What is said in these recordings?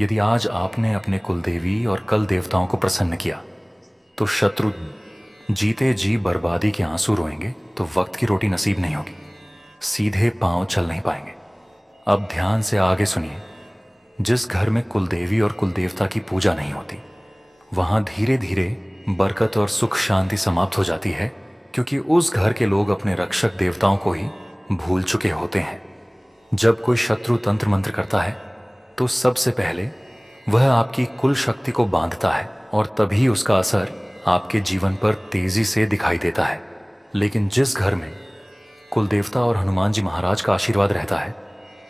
यदि आज आपने अपने कुलदेवी और कल देवताओं को प्रसन्न किया तो शत्रु जीते जी बर्बादी के आंसू रोएंगे तो वक्त की रोटी नसीब नहीं होगी, सीधे पांव चल नहीं पाएंगे। अब ध्यान से आगे सुनिए। जिस घर में कुलदेवी और कुलदेवता की पूजा नहीं होती वहां धीरे धीरे बरकत और सुख शांति समाप्त हो जाती है, क्योंकि उस घर के लोग अपने रक्षक देवताओं को ही भूल चुके होते हैं। जब कोई शत्रु तंत्र मंत्र करता है तो सबसे पहले वह आपकी कुल शक्ति को बांधता है और तभी उसका असर आपके जीवन पर तेजी से दिखाई देता है। लेकिन जिस घर में कुलदेवता और हनुमान जी महाराज का आशीर्वाद रहता है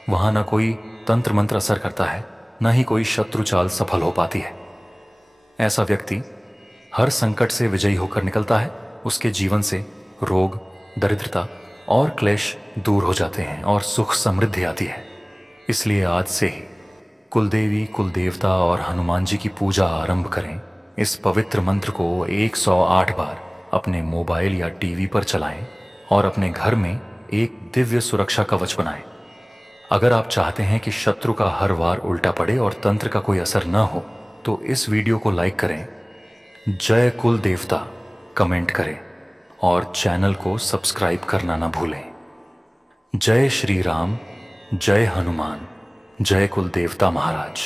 वहां न कोई तंत्र मंत्र असर करता है, न ही कोई शत्रु चाल सफल हो पाती है। ऐसा व्यक्ति हर संकट से विजयी होकर निकलता है। उसके जीवन से रोग, दरिद्रता और क्लेश दूर हो जाते हैं और सुख समृद्धि आती है। इसलिए आज से ही कुलदेवी, कुलदेवता और हनुमान जी की पूजा आरंभ करें। इस पवित्र मंत्र को 108 बार अपने मोबाइल या टीवी पर चलाएं और अपने घर में एक दिव्य सुरक्षा कवच बनाएं। अगर आप चाहते हैं कि शत्रु का हर वार उल्टा पड़े और तंत्र का कोई असर न हो तो इस वीडियो को लाइक करें, जय कुल देवता कमेंट करें और चैनल को सब्सक्राइब करना न भूलें। जय श्री राम, जय हनुमान, जय कुल देवता महाराज।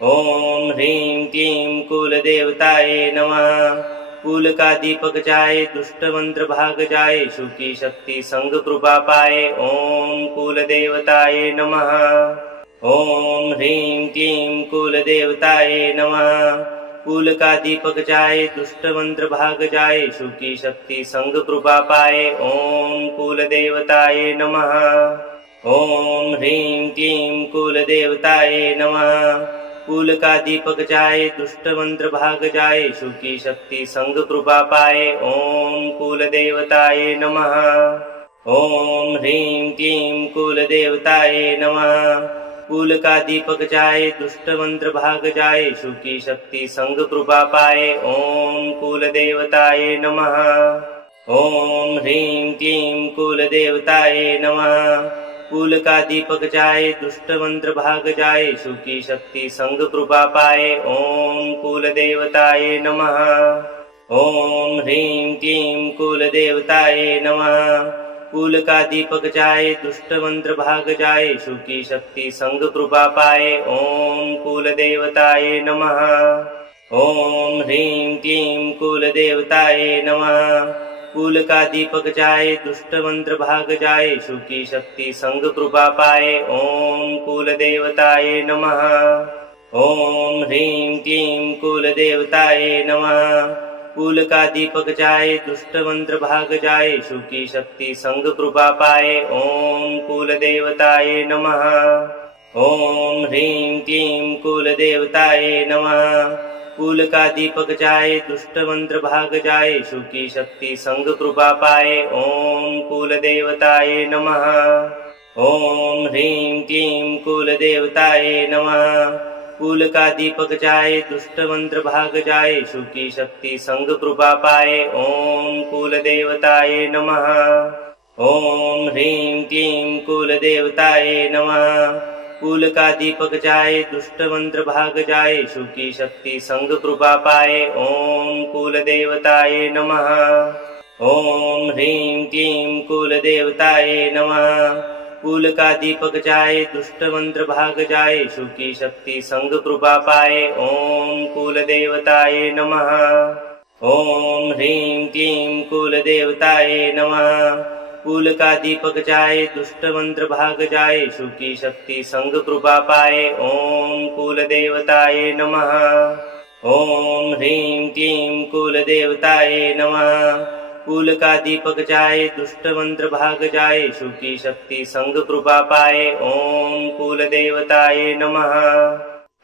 ओम ह्रीं क्लीं कुलदेवताये नमः। कुल का दीपक जाए, दुष्ट मंत्र भाग जाए, सुखी शक्ति संग कृपा पाए। ओम कुल देवताये नमः। ओम ह्रीं क्लीं कुलदेवताये नमः। कुल का दीपक जाए, दुष्ट मंत्र भाग जाए, सुखी शक्ति संग कृपा पाए। ओम कुल देवताये नमः। ओम ह्रीं क्लीं कुलदेवताये नमः। कुल का दीपक जाए, दुष्ट मंत्र भाग जाए, सुखी शक्ति संग कृपा पाए। ओम कुल देवताये नमः। ओम ह्रीं क्लीं कुलदेवताये नमः। कुल का दीपक जाए, दुष्ट मंत्र भाग जाए, सुखी शक्ति संग कृपा पाए। ओम कुल देवताये नमः। ओम ह्रीं क्लीं कुलदेवताये नमः। कुल का दीपक जाए, दुष्ट मंत्र भाग जाए, सुखी शक्ति संग कृपा पाए। ओम कुल देवताये नमः। ओम ह्रीं क्लीं कुलदेवताये नमः। कुल का दीपक जाए, दुष्ट मंत्र भाग जाए, सुखी शक्ति संग कृपा पाए। ओम कुल देवताये नमः। ओम ह्रीं क्लीं कुलदेवताये नमः। कुल का दीपक जाए, दुष्ट मंत्र भाग जाए, सुखी शक्ति संग कृपा पाए। ओम कुल देवताये नमः। ओम ह्रीं क्लीं कुलदेवताये नमः। कुल का दीपक जाए, दुष्ट मंत्र भाग जाए, सुखी शक्ति संग कृपा पाए। ओम कुल देवताये नमः। ओम ह्रीं क्लीं कुलदेवताये नमः। कुल का दीपक जाए, दुष्ट मंत्र भाग जाए, सुखी शक्ति संग कृपा पाए। ओम कुल देवताये नमः। ओम ह्रीं क्लीं कुलदेवताये नमः। कुल का दीपक जाए, दुष्ट मंत्र भाग जाए, सुखी शक्ति संग कृपा पाए। ओम कुल देवताये नमः। ओम ह्रीं क्लीं कुलदेवताये नमः। कुल का दीपक जाए, दुष्ट मंत्र भाग जाए, सुखी शक्ति संग कृपा पाए। ओम कुल देवताये नमः। ओम ह्रीं क्लीं कुलदेवताये नमः। कुल का दीपक जाए, दुष्ट मंत्र भाग जाए, सुखी शक्ति संग कृपा पाए। ओम कुल देवताये नमः। ओम ह्रीं क्लीं कुलदेवताये नमः। कुल का दीपक जाए, दुष्ट मंत्र भाग जाए, सुखी शक्ति संग कृपा पाए। ओम कुल देवताये नमः। ओम ह्रीं क्लीं कुलदेवताये नमः। कुल का दीपक जाए, दुष्ट मंत्र भाग जाए, सुखी शक्ति संग कृपा पाए। ओम कुल देवताये नमः।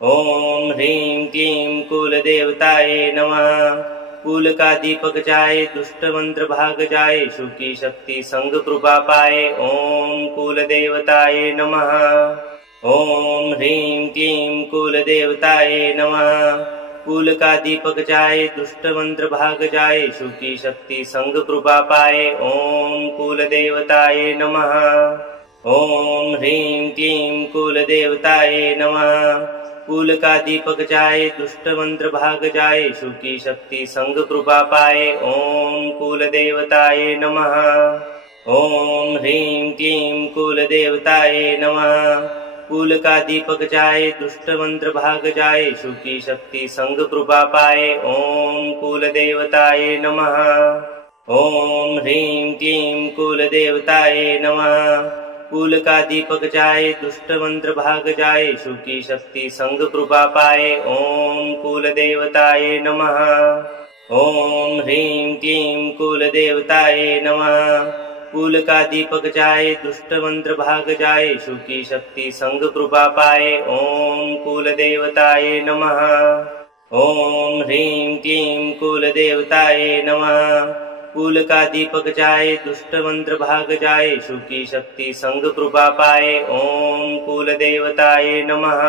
ओम ह्रीं क्लीं कुलदेवताये नमः। कुल का दीपक जाए, दुष्ट मंत्र भाग जाए, सुखी शक्ति संग कृपा पाए। ओम कुल देवताये नमः। ओम ह्रीं क्लीं कुलदेवताये नमः। कुल का दीपक जाए, दुष्ट मंत्र भाग जाए, सुखी शक्ति संग कृपा पाए। ओम कुल देवताये नमः। ओम ह्रीं क्लीं कुलदेवताये नमः। कुल का दीपक जाए, दुष्ट मंत्र भाग जाए, सुखी शक्ति संग कृपा पाए। ओम कुल देवताय नमः। ओम ह्रीं क्लीं कुल देवताय नमः। कुल का दीपक जाए, दुष्ट मंत्र भाग जाए, सुखी शक्ति संग कृपा पाए। ओम कुल देवताय नमः। ओम ह्रीं क्लीं कुल देवताय नमः। कुल का दीपक जाए, दुष्ट मंत्र भाग जाए, सुखी शक्ति संग कृपा पाए। ओम कुल देवताय नमः। ओम ह्रीं क्लीं कुल देवताय नमः। कुल का दीपक जाए, दुष्ट मंत्र भाग जाए, सुखी शक्ति संग कृपा पाए। ओम कुल देवताय नमः। ओम ह्रीं क्लीं कुल देवताय नमः। कुल का दीपक जाए, दुष्ट मंत्र भाग जाए, सुखी शक्ति संग कृपा पाए। ओम कुल देवताय नमः।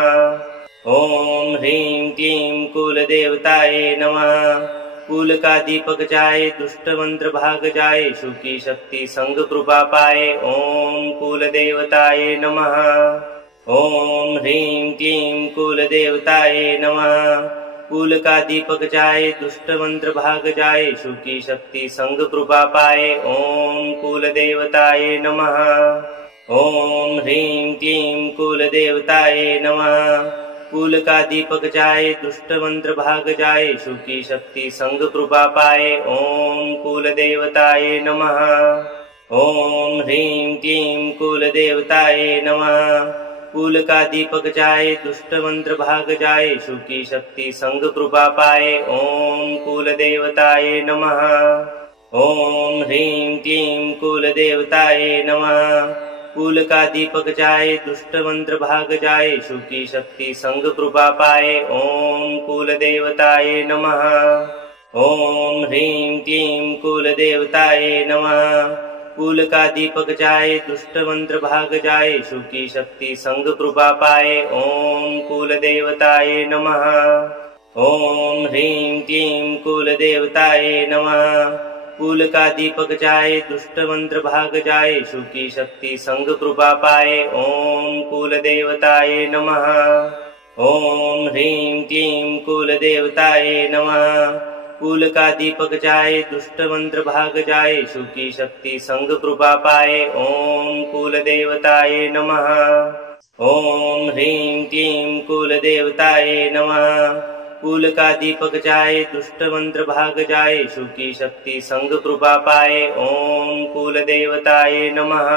ओम ह्रीं क्लीं कुल देवताय नमः। कुल का दीपक जाए, दुष्ट मंत्र भाग जाए, सुखी शक्ति संग कृपा पाए। ओम कुल देवताय नमः। ओम ह्रीं क्लीं कुल देवताय नमः। कुल का दीपक जाए, दुष्ट मंत्र भाग जाए, सुखी शक्ति संग कृपा पाए। ओम कुल देवताय नमः। ओम ह्रीं क्लीं कुल देवताय नमः। कुल का दीपक जाए, दुष्ट मंत्र भाग जाए, सुखी शक्ति संग कृपा पाए। ओम कुल देवताय नमः। ओम ह्रीं क्लीं कुल देवताय नमः। कुल का दीपक जाए, दुष्ट मंत्र भाग जाए, सुखी शक्ति संग कृपा पाए। ओम कुल देवताय नमः। ओम ह्रीं क्लीं कुल देवताय नमः। कुल का दीपक जाए, दुष्ट मंत्र भाग जाए, सुखी शक्ति संग कृपा पाए। ओम कुल देवताय नमः। ओम ह्रीं क्लीं कुल देवताय नमः। कुल का दीपक जाए, दुष्ट मंत्र भाग जाए, सुखी शक्ति संग कृपा पाए। ओम कुल देवताय नमः। ओम ह्रीं क्लीं कुल देवताय नमः। कुल का दीपक जाए, दुष्ट मंत्र भाग जाए, सुखी शक्ति संग कृपा पाए। ओम कुल देवताय नमः। ओम ह्रीं क्लीं कुल देवताय नमः। कुल का दीपक जाए, दुष्ट मंत्र भाग जाए, सुखी शक्ति संग कृपा पाए। ओम कुल देवताय नमः। ओम ह्रीं क्लीं कुल देवताय नमः। कुल का दीपक जाए, दुष्ट मंत्र भाग जाए, सुखी शक्ति संग कृपा पाए। ओम कुल देवताय नमः।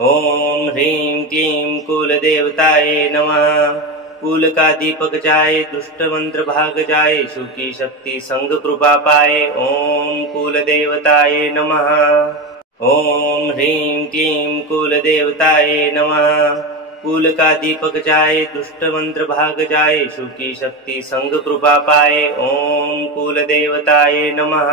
ओम ह्रीं क्लीं कुल देवताय नमः। कुल का दीपक जाए, दुष्ट मंत्र भाग जाए, सुखी शक्ति संग कृपा पाए। ओम कुल देवताय नमः। ओम ह्रीं क्लीं कुल देवताय नमः। कुल का दीपक जाए, दुष्ट मंत्र भाग जाए, सुखी शक्ति संग कृपा पाए। ओम कुल देवताय नमः।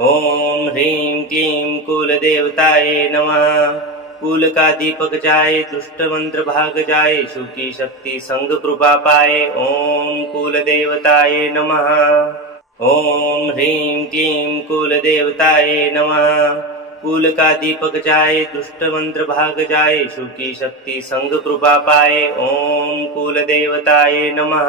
ओम ह्रीं क्लीं कुल देवताय नमः। कुल का दीपक जाए, दुष्ट मंत्र भाग जाए, सुखी शक्ति संग कृपा पाए। ओम कुल देवताय नमः। ओम ह्रीं क्लीं कुल देवताय नमः। कुल का दीपक जाए, दुष्ट मंत्र भाग जाए, सुखी शक्ति संग कृपा पाए। ओम कुल देवताय नमः।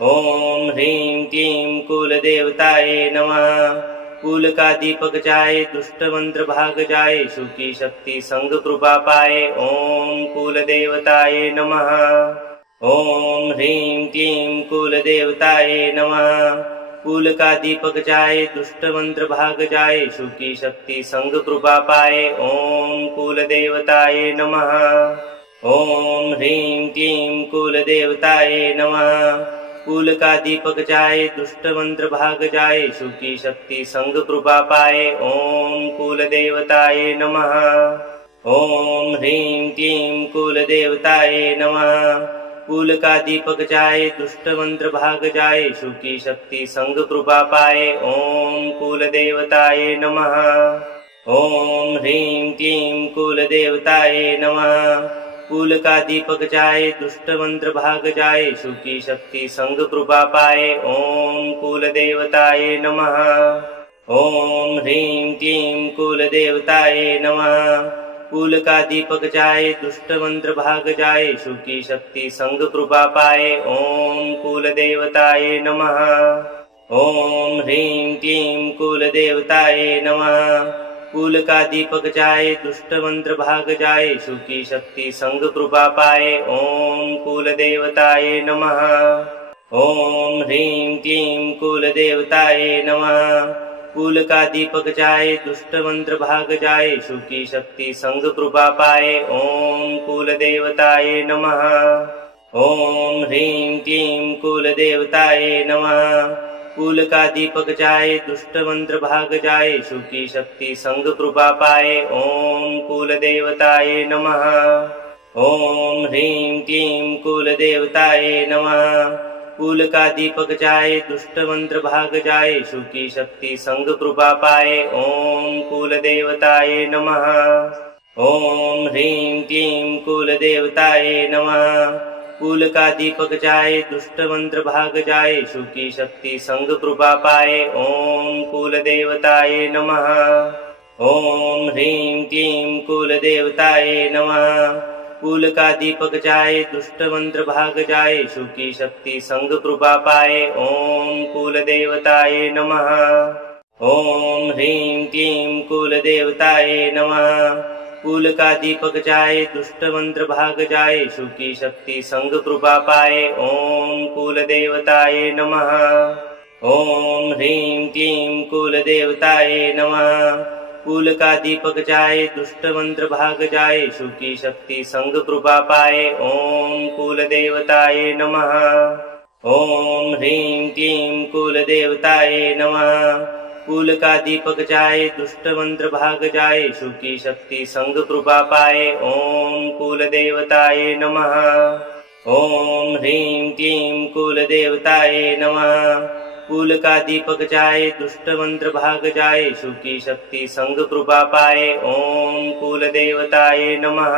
ओम ह्रीं क्लीं कुल देवताय नमः। कुल का दीपक जाए, दुष्ट मंत्र भाग जाए, सुखी शक्ति संग कृपा पाए। ओम कुल देवताय नमः। ओम ह्रीं क्लीं कुल देवताय नमः। कुल का दीपक जाए, दुष्ट मंत्र भाग जाए, सुखी शक्ति संग कृपा पाए। ओम कुल देवताय नमः। ओम ह्रीं क्लीं कुल देवताय नमः। कुल का दीपक जाए, दुष्ट मंत्र भाग जाए, सुखी शक्ति संग कृपा पाए। ओम कुल देवताय नमः। ओम ह्रीं क्लीं कुल देवताय नमः। कुल का दीपक जाए, दुष्ट मंत्र भाग जाए, सुखी शक्ति संग कृपा पाए। ओम कुल देवताय नमः। ओम ह्रीं क्लीं कुल देवताय नमः। कुल का दीपक जाए, दुष्ट मंत्र भाग जाए, सुखी शक्ति संग कृपा पाए। ओम कुल देवताय नमः। ओम ह्रीं क्लीं कुल देवताय नमः। कुल का दीपक जाए दुष्ट मंत्र भाग जाए सुखी शक्ति संग कृपा पाए ओम कुल देवताय नमः। ओम ह्रीं क्लीं कुल देवताय नमः। कुल का दीपक जाए दुष्ट मंत्र भाग जाए सुखी शक्ति संग कृपा पाए ओम कुल देवताय नमः। ओम ह्रीं क्लीं कुल देवताय नमः। कुल का दीपक जाए दुष्ट मंत्र भाग जाए सुखी शक्ति संग कृपा पाए ओम कुल देवताय नमः। ओम ह्रीं क्लीं कुल देवताय नमः। कुल का दीपक जाए दुष्ट मंत्र भाग जाए सुखी शक्ति संग कृपा पाए ओम कुल देवताय नमः। ओम ह्रीं क्लीं कुल देवताय नमः। कुल का दीपक जाए दुष्ट मंत्र भाग जाए सुखी शक्ति संग कृपा पाए ओम कुल देवताय नमः। ओम ह्रीं क्लीं कुल देवताय नमः। कुल का दीपक जाए दुष्ट मंत्र भाग जाए सुखी शक्ति संग कृपा पाए ओम कुल देवताय नमः। ओम ह्रीं क्लीं कुल देवताय नमः। कुल का दीपक जाए दुष्ट मंत्र भाग जाए सुखी शक्ति संग कृपा पाए ओम कुल देवताय नमः। ओम ह्रीं क्लीं कुल देवताय नमः। कुल का दीपक जाए दुष्ट मंत्र भाग जाए सुखी शक्ति संग कृपा पाए ओम कुल देवताय नमः। ओम ह्रीं क्लीं कुल देवताय नमः। कुल का दीपक जाए दुष्ट मंत्र भाग जाए सुखी शक्ति संग कृपा पाए ओम कुल देवताय नमः। ओम ह्रीं क्लीं कुल देवताय नमः। कुल का दीपक जाए दुष्ट मंत्र भाग जाए सुखी शक्ति संग कृपा पाए ओम कुल देवताय नमः। ओम ह्रीं क्लीं कुल देवताय नमः। कुल का दीपक जाए दुष्ट मंत्र भाग जाए सुखी शक्ति संग कृपा पाए ओम कुल देवताय नमः।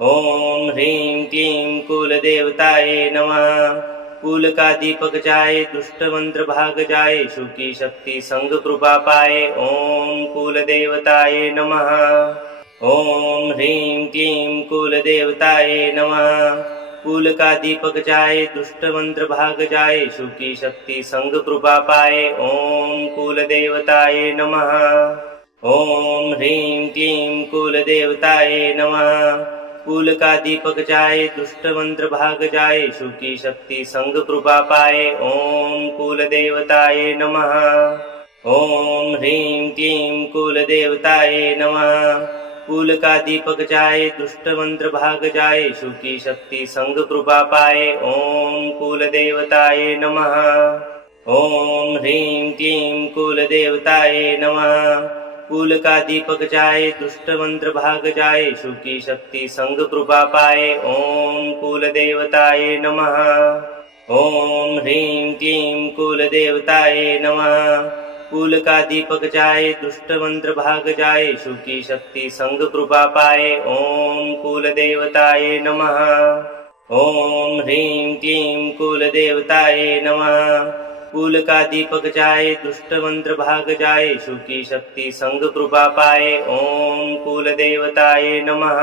ओम ह्रीं क्लीं कुल देवताय नमः। कुल का दीपक जाए दुष्ट मंत्र भाग जाए सुखी शक्ति संग कृपा पाए ओम कुल देवताय नमः। ओम ह्रीं क्लीं कुल देवताय नमः। कुल का दीपक जाए दुष्ट मंत्र भाग जाए सुखी शक्ति संग कृपा पाए ओम कुल देवताय नमः। ओम ह्रीं क्लीं कुल देवताय नमः। कुल का दीपक जाए दुष्ट मंत्र भाग जाए सुखी शक्ति संग कृपा पाए ओम कुल देवताय नमः। ओम ह्रीं क्लीं कुल देवताय नमः। कुल का दीपक जाए दुष्ट मंत्र भाग जाए सुखी शक्ति संग कृपा पाए ओम कुल देवताय नमः। ओम ह्रीं क्लीं कुल देवताय नमः। कुल का दीपक जाए दुष्ट मंत्र भाग जाए सुखी शक्ति संग कृपा पाए ओम कुल देवताय नमः। ओम ह्रीं क्लीं कुल देवताय नमः। कुल का दीपक जाए दुष्ट मंत्र भाग जाए सुखी शक्ति संग कृपा पाए ओम कुल देवताय नमः। ओम ह्रीं क्लीं कुल देवताय नमः। कुल का दीपक जाए दुष्ट मंत्र भाग जाए सुखी शक्ति संग कृपा पाए ओम कुल देवताय नमः।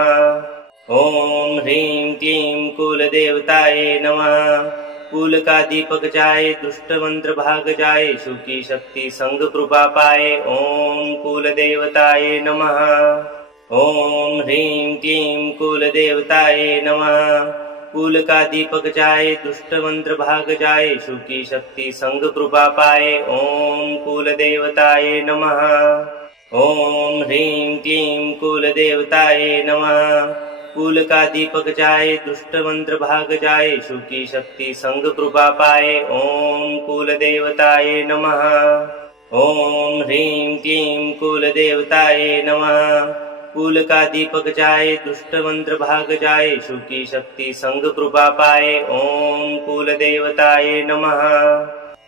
ओम ह्रीं क्लीं कुल देवताय नमः। कुल का दीपक जाए दुष्ट मंत्र भाग जाए सुखी शक्ति संग कृपा पाए ओम कुल देवताय नमः। ओम ह्रीं क्लीं कुल देवताय नमः। कुल का दीपक जाए दुष्ट मंत्र भाग जाए सुखी शक्ति संग कृपा पाए ओम कुल देवताय नमः। ओम ह्रीं क्लीं कुल देवताय नमः। कुल का दीपक जाए दुष्ट मंत्र भाग जाए सुखी शक्ति संग कृपा पाए ओम कुल देवताय नमः। ओम ह्रीं क्लीं कुल देवताय नमः। कुल का दीपक जाए दुष्ट मंत्र भाग जाए सुखी शक्ति संग कृपा पाए ओम कुल देवताय नमः।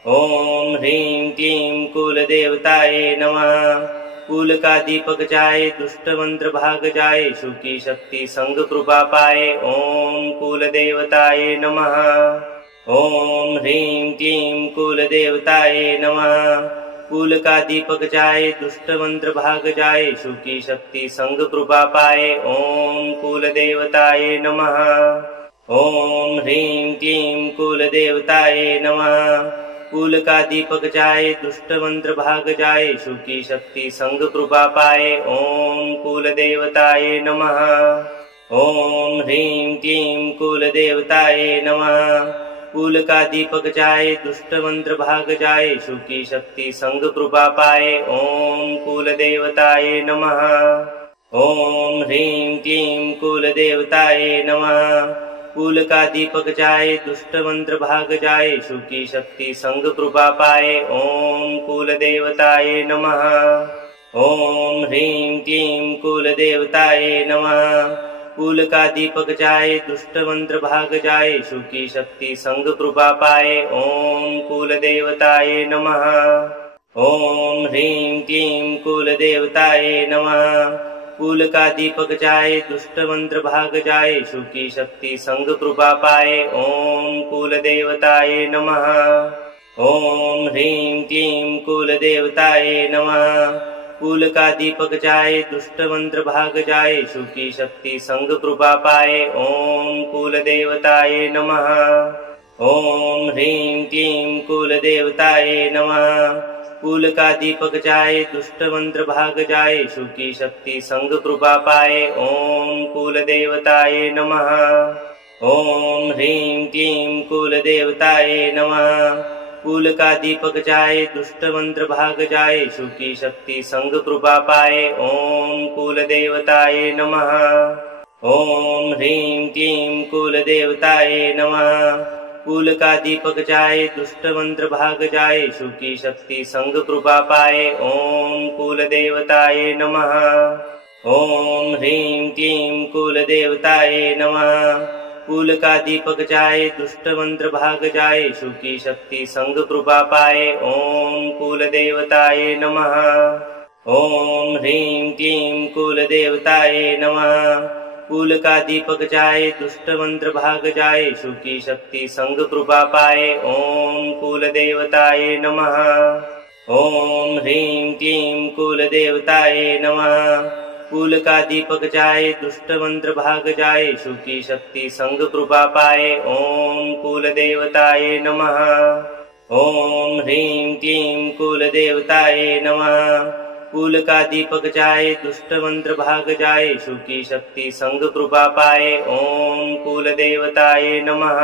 ओम ह्रीं क्लीं कुल देवताय नमः। कुल का दीपक जाए दुष्ट मंत्र भाग जाए सुखी शक्ति संग कृपा पाए ओम कुल देवताय नमः। ओम ह्रीं क्लीं कुल देवताय नमः। कुल का दीपक जाए, दुष्ट मंत्र भाग जाए, सुखी शक्ति संग कृपा पाए। ओम कुल देवताय नमः। ओम ह्रीं क्लीं कुल देवताय नमः। कुल का दीपक जाए, दुष्ट मंत्र भाग जाए, सुखी शक्ति संग कृपा पाए। ओम कुल देवताय नमः। ओम ह्रीं क्लीं कुल देवताय नमः। कुल का दीपक जाए, दुष्ट मंत्र भाग जाए, सुखी शक्ति संग कृपा पाए। ओम कुल देवताय नमः। ओम ह्रीं क्लीं कुल देवताय नमः। कुल का दीपक जाए, दुष्ट मंत्र भाग जाए, सुखी शक्ति संग कृपा पाए। ओम कुल देवताय नमः। ओम ह्रीं क्लीं कुल देवताय नमः। कुल का दीपक जाए, दुष्ट मंत्र भाग जाए, सुखी शक्ति संग कृपा पाए। ओम कुल देवताय नमः। ओम ह्रीं क्लीं कुल देवताय नमः। कुल का दीपक जाए, दुष्ट मंत्र भाग जाए, सुखी शक्ति संग कृपा पाए। ओम कुल देवताय नमः। ओम ह्रीं क्लीं कुल देवताय नमः। कुल का दीपक जाए, दुष्ट मंत्र भाग जाए, सुखी शक्ति संग कृपा पाए। ओम कुल देवताय नमः। ओम ह्रीं क्लीं कुल देवताय नमः। कुल का दीपक जाए, दुष्ट मंत्र भाग जाए, सुखी शक्ति संग कृपा पाए। ओम कुल देवताय नमः। ओम ह्रीं क्लीं कुल देवताय नमः। कुल का दीपक जाए, दुष्ट मंत्र भाग जाए, सुखी शक्ति संग कृपा पाए। ओम कुल देवताय नमः। ओम ह्रीं क्लीं कुल देवताय नमः। कुल का दीपक जाए, दुष्ट मंत्र भाग जाए, सुखी शक्ति संग कृपा पाए। ओम कुल देवताय नमः। ओम ह्रीं क्लीं कुल देवताय नमः। कुल का दीपक जाए, दुष्ट मंत्र भाग जाए, सुखी शक्ति संग कृपा पाए। ओम कुल देवताय नमः। ओम ह्रीं क्लीं कुल देवताय नमः। कुल का दीपक जाए, दुष्ट मंत्र भाग जाए, सुखी शक्ति संग कृपा पाए। ओम कुल देवताय नमः। ओम ह्रीं क्लीं कुल देवताय नमः। कुल का दीपक जाए, दुष्ट मंत्र भाग जाए, सुखी शक्ति संग कृपा पाए। ओम कुल देवताय नमः। ओम ह्रीं क्लीं कुल देवताय नमः। कुल का दीपक जाए, दुष्ट मंत्र भाग जाए, सुखी शक्ति संग कृपा पाए। ओम कुल देवताय नमः।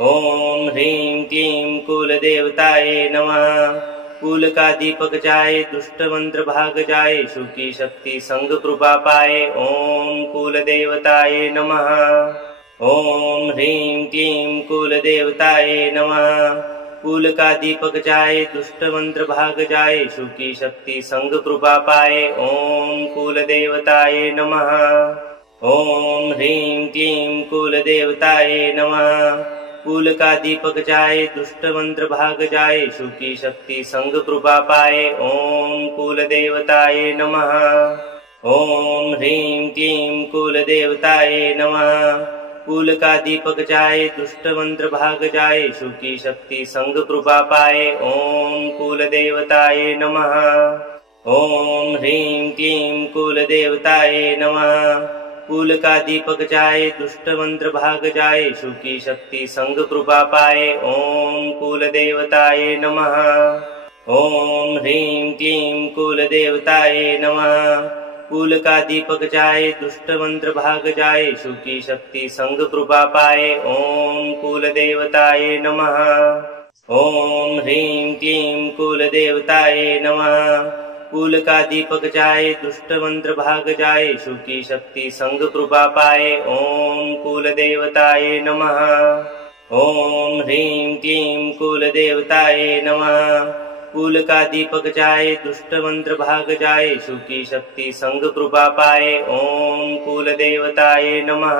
ओम ह्रीं क्लीं कुल देवताय नमः। कुल का दीपक जाए, दुष्ट मंत्र भाग जाए, सुखी शक्ति संग कृपा पाए। ओम कुल देवताय नमः। ओम ह्रीं क्लीं कुल देवताय नमः। कुल का दीपक जाए, दुष्ट मंत्र भाग जाए, सुखी शक्ति संग कृपा पाए। ओम कुल देवताय नमः। ओम ह्रीं क्लीं कुल देवताय नमः। कुल का दीपक जाए, दुष्ट मंत्र भाग जाए, सुखी शक्ति संग कृपा पाए। ओम कुल देवताय नमः। ओम ह्रीं क्लीं कुल देवताय नमः। कुल का दीपक जाए, दुष्ट मंत्र भाग जाए, सुखी शक्ति संग कृपा पाए। ओम कुल देवताय नमः। ओम ह्रीं क्लीं कुल देवताय नमः। कुल का दीपक जाए, दुष्ट मंत्र भाग जाए, सुखी शक्ति संग कृपा पाए। ओम कुल देवताय नमः। ओम ह्रीं क्लीं कुल देवताय नमः। कुल का दीपक जाए, दुष्ट मंत्र भाग जाए, सुखी शक्ति संग कृपा पाए। ओम कुल देवताय नमः। ओम ह्रीं क्लीं कुल देवताय नमः। कुल का दीपक जाए, दुष्ट मंत्र भाग जाए, सुखी शक्ति संग कृपा पाए। ओम कुल देवताय नमः। ओम ह्रीं क्लीं कुल देवताय नमः। कुल का दीपक जाए, दुष्ट मंत्र भाग जाए, सुखी शक्ति संग कृपा पाए। ओम कुल देवताय नमः।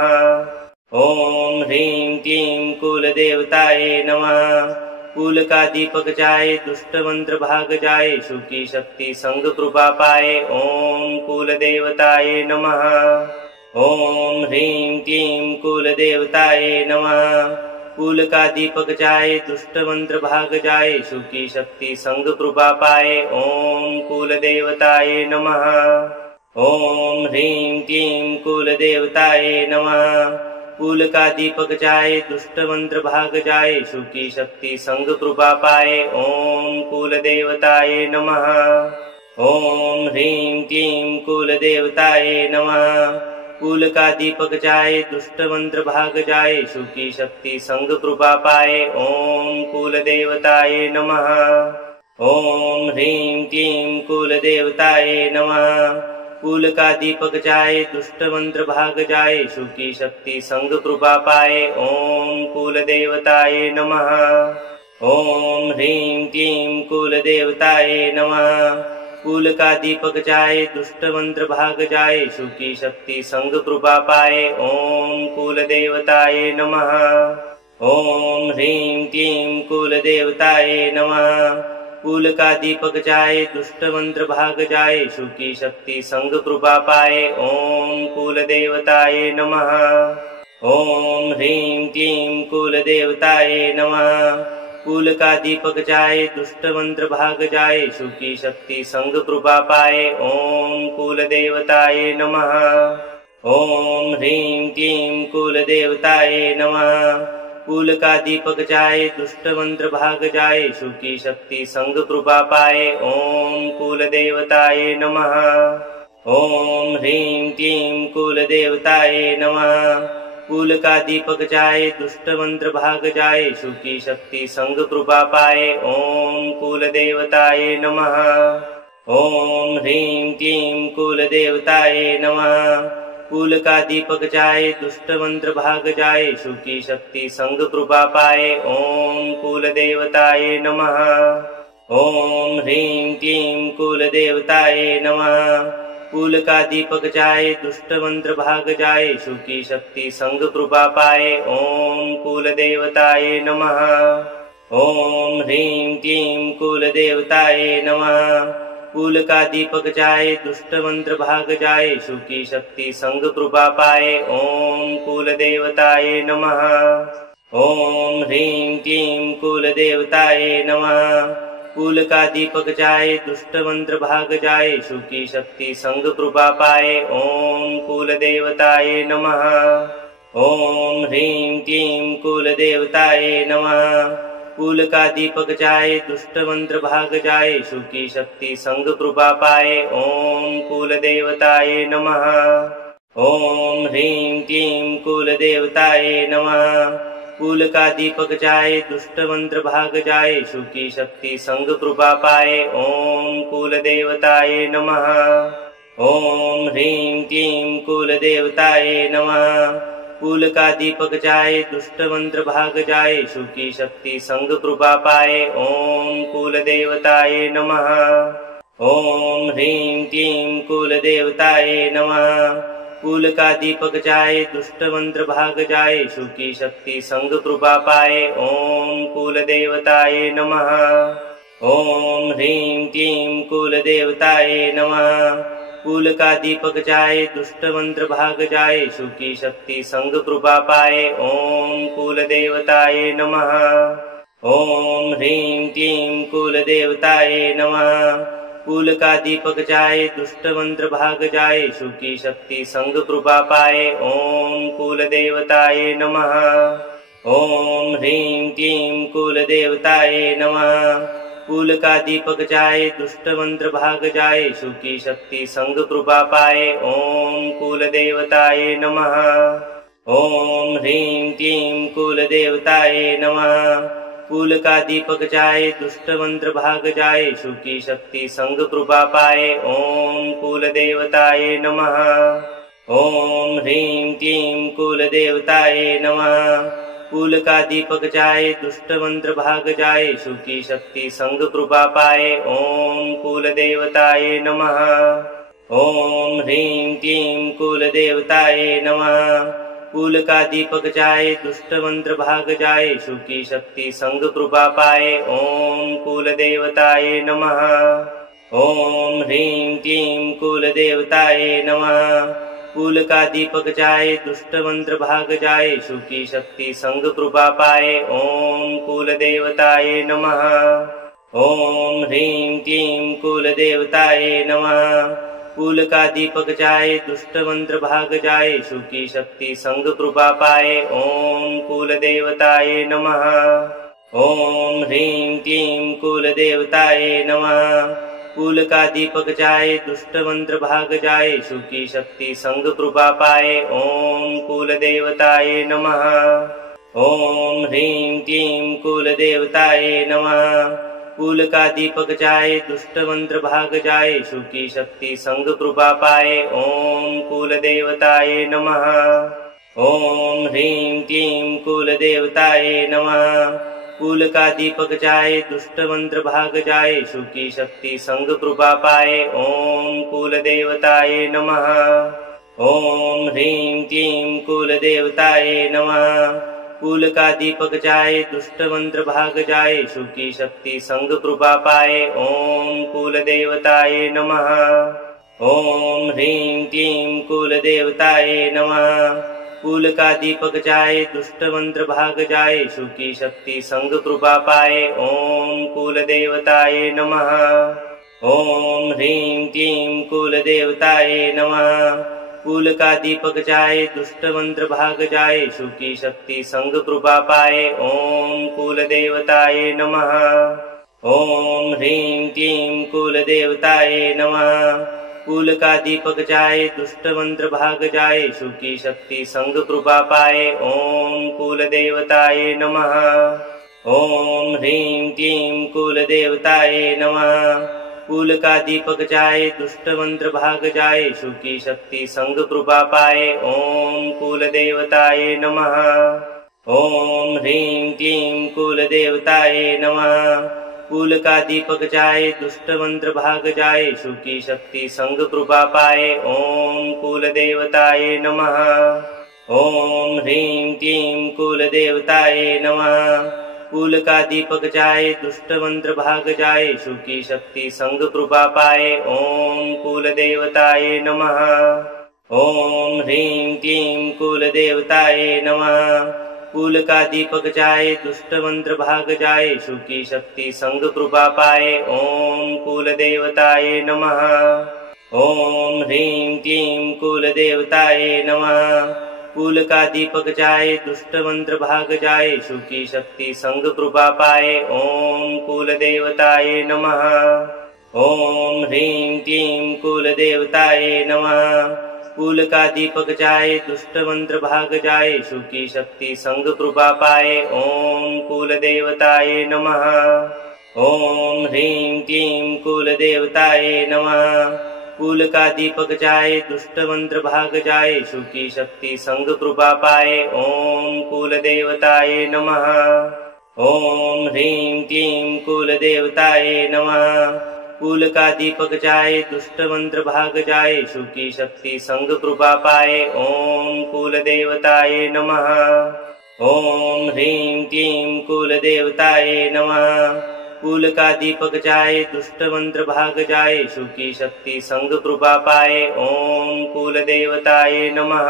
ओम ह्रीं क्लीं कुल देवताय नमः। कुल का दीपक जाए, दुष्ट मंत्र भाग जाए, सुखी शक्ति संग कृपा पाए। ओम कुल देवताय नमः। ओम ह्रीं क्लीं कुल देवताय नमः। कुल का दीपक जाए दुष्ट मंत्र भाग जाए सुखी शक्ति संग कृपा पाए ओम कुल देवताय नमः। ओम ह्रीं क्लीं कुल देवताय नमः। कुल का दीपक जाए दुष्ट मंत्र भाग जाए सुखी शक्ति संग कृपा पाए ओम कुल देवताय नमः। ओम ह्रीं क्लीं कुल देवताय नमः। कुल का दीपक जाए दुष्ट मंत्र भाग जाए सुखी शक्ति संग कृपा पाए ओम कुल देवताय नमः। ओम ह्रीं क्लीं कुल देवताय नमः। कुल का दीपक जाए दुष्ट मंत्र भाग जाए सुखी शक्ति संग कृपा पाए ओम कुल देवताय नमः। ओम ह्रीं क्लीं कुल देवताय नमः। कुल का दीपक जाए दुष्ट मंत्र भाग जाए सुखी शक्ति संग कृपा पाए ओम कुल देवताय नमः। ओम ह्रीं क्लीं कुल देवताय नमः। कुल का दीपक जाए दुष्ट मंत्र भाग जाए सुखी शक्ति संग कृपा पाए ओम कुल देवताय नमः। ओम ह्रीं क्लीं कुल देवताय नमः। कुल का दीपक जाए दुष्ट मंत्र भाग जाए सुखी शक्ति संग कृपा पाए ओम कुल देवताय नमः। ओम ह्रीं क्लीं कुल देवताय नमः। कुल का दीपक जाए दुष्ट मंत्र भाग जाए सुखी शक्ति संग कृपा पाए ओम कुल देवताय नमः। ओम ह्रीं क्लीं कुल देवताय नमः। कुल का दीपक जाए दुष्ट मंत्र भाग जाए सुखी शक्ति संग कृपा पाए ओम कुल देवताय नमः। ओम ह्रीं क्लीं कुल देवताय नमः। कुल का दीपक जाए दुष्ट मंत्र भाग जाए सुखी शक्ति संग कृपा पाए ओम कुल देवताय नमः। ओम ह्रीं क्लीं कुल देवताय नमः। कुल का दीपक जाए दुष्ट मंत्र भाग जाए सुखी शक्ति संग कृपा पाए ओम कुल देवताय नमः। ओम ह्रीं क्लीं कुल देवताय नमः। कुल का दीपक जाए दुष्ट मंत्र भाग जाए सुखी शक्ति संग कृपा पाए ओम कुल देवताय नमः। ओम ह्रीं क्लीं कुल देवताय नमः। कुल का दीपक जाए दुष्ट मंत्र भाग जाए सुखी शक्ति संग कृपा पाए ओम कुल देवताय नमः। ओम ह्रीं क्लीं कुल देवताय नमः। कुल का दीपक जाए दुष्ट मंत्र भाग जाए सुखी शक्ति संग कृपा पाए ओम कुल देवताय नमः। ओम ह्रीं क्लीं कुल देवताय नमः। कुल का दीपक जाए दुष्ट मंत्र भाग जाए सुखी शक्ति संग कृपा पाए ओम कुल देवताय नमः। ओम ह्रीं क्लीं कुल देवताय नमः। कुल का दीपक जाए दुष्ट मंत्र भाग जाए सुखी शक्ति संग कृपा पाए ओम कुल देवताय नमः। ओम ह्रीं क्लीं कुल देवताय नमः। कुल का दीपक जाए दुष्ट मंत्र भाग जाए सुखी शक्ति संग कृपा पाए ओम कुल देवताय नमः। ओम ह्रीं क्लीं कुल देवताय नमः। कुल का दीपक जाए दुष्ट मंत्र भाग जाए सुखी शक्ति संग कृपा पाए ओम कुल देवताय नमः। ओम ह्रीं क्लीं कुल देवताय नमः। कुल का दीपक जाए दुष्ट मंत्र भाग जाए सुखी शक्ति संग कृपा पाए ओम कुल देवताय नमः। ओम ह्रीं क्लीं कुल देवताय नमः। कुल का दीपक जाए दुष्ट मंत्र भाग जाए सुखी शक्ति संग कृपा पाए ओम कुल देवताय नमः। ओम ह्रीं क्लीं कुल देवताय नमः। कुल का दीपक जाए दुष्ट मंत्र भाग जाए सुखी शक्ति संग कृपा पाए ओम कुल देवताय नमः। ओम ह्रीं क्लीं कुल देवताय नमः। कुल का दीपक जाए दुष्ट मंत्र भाग जाए सुखी शक्ति संग कृपा पाए ओम कुल देवताय नमः। ओम ह्रीं क्लीं कुल देवताय नमः। कुल का दीपक जाए दुष्ट मंत्र भाग जाए सुखी शक्ति संग कृपा पाए ओम कुल देवताय नमः। ओम ह्रीं क्लीं कुल देवताय नमः। कुल का दीपक जाए दुष्ट मंत्र भाग जाए सुखी शक्ति संग कृपा पाए ओम कुल देवताय नमः। ओम ह्रीं क्लीं कुल देवताय नमः। कुल का दीपक जाए दुष्ट मंत्र भाग जाए सुखी शक्ति संग कृपा पाए ओम कुल देवताय नमः। ओम ह्रीं क्लीं कुल देवताय नमः। कुल का दीपक जाए दुष्ट मंत्र भाग जाए सुखी शक्ति संग कृपा पाए ओम कुल देवताय नमः। ओम ह्रीं क्लीं कुल देवताय नमः। कुल का दीपक जाए दुष्ट मंत्र भाग जाए सुखी शक्ति संग कृपा पाए ओम कुल देवताय नमः। ओम ह्रीं क्लीं कुल देवताय नमः। कुल का दीपक जाए दुष्ट मंत्र भाग जाए सुखी शक्ति संग कृपा पाए ओम कुल देवताय नमः। ओम ह्रीं क्लीं कुल देवताय नमः। कुल का दीपक जाए दुष्ट मंत्र भाग जाए सुखी शक्ति संग कृपा पाए ओम कुल देवताय नमः। ओम ह्रीं क्लीं कुल देवताय नमः। कुल का दीपक जाए दुष्ट मंत्र भाग जाए सुखी शक्ति संग कृपा पाए ओम कुल देवताय नमः। ओम ह्रीं क्लीं कुल देवताय नमः। कुल का दीपक जाए दुष्ट मंत्र भाग जाए सुखी शक्ति संग कृपा पाए ओम कुल देवताय नमः। ओम ह्रीं क्लीं कुल देवताय नमः। कुल का दीपक जाए दुष्ट मंत्र भाग जाए सुखी शक्ति संग कृपा पाए ओम कुल देवताय नमः। ओम ह्रीं क्लीं कुल देवताय नमः। कुल का दीपक जाए दुष्ट मंत्र भाग जाए सुखी शक्ति संग कृपा पाए ओम कुल देवताय नमः। ओम ह्रीं क्लीं कुल देवताय नमः। कुल का दीपक जाए दुष्ट मंत्र भाग जाए सुखी शक्ति संग कृपा पाए ओम कुल देवताय नमः। ओम ह्रीं क्लीं कुल देवताय नमः। कुल का दीपक जाए दुष्ट मंत्र भाग जाए सुखी शक्ति संग कृपा पाए ओम कुल देवताय नमः। ओम ह्रीं क्लीं कुल देवताय नमः। कुल का दीपक जाए दुष्ट मंत्र भाग जाए सुखी शक्ति संग कृपा पाए ओम कुल देवताय नमः। ओम ह्रीं क्लीं कुल देवताय नमः। कुल का दीपक जाए दुष्ट मंत्र भाग जाए सुखी शक्ति संग कृपा पाए ओम कुल देवताय नमः। ओम ह्रीं क्लीं कुल देवताय नमः। कुल का दीपक जाए दुष्ट मंत्र भाग जाए सुखी शक्ति संग कृपा पाए ओम कुल देवताय नमः। ओम ह्रीं क्लीं कुल देवताय नमः। कुल का दीपक जाए दुष्ट मंत्र भाग जाए सुखी शक्ति संग कृपा पाए ओम कुल देवताय नमः। ओम ह्रीं क्लीं कुल देवताय नमः। कुल का दीपक जाए दुष्ट मंत्र भाग जाए सुखी शक्ति संग कृपा पाए ओम कुल देवताय नमः। ओम ह्रीं क्लीं कुल देवताय नमः। कुल का दीपक जाए दुष्ट मंत्र भाग जाए सुखी शक्ति संग कृपा पाए ओम कुल देवताय नमः।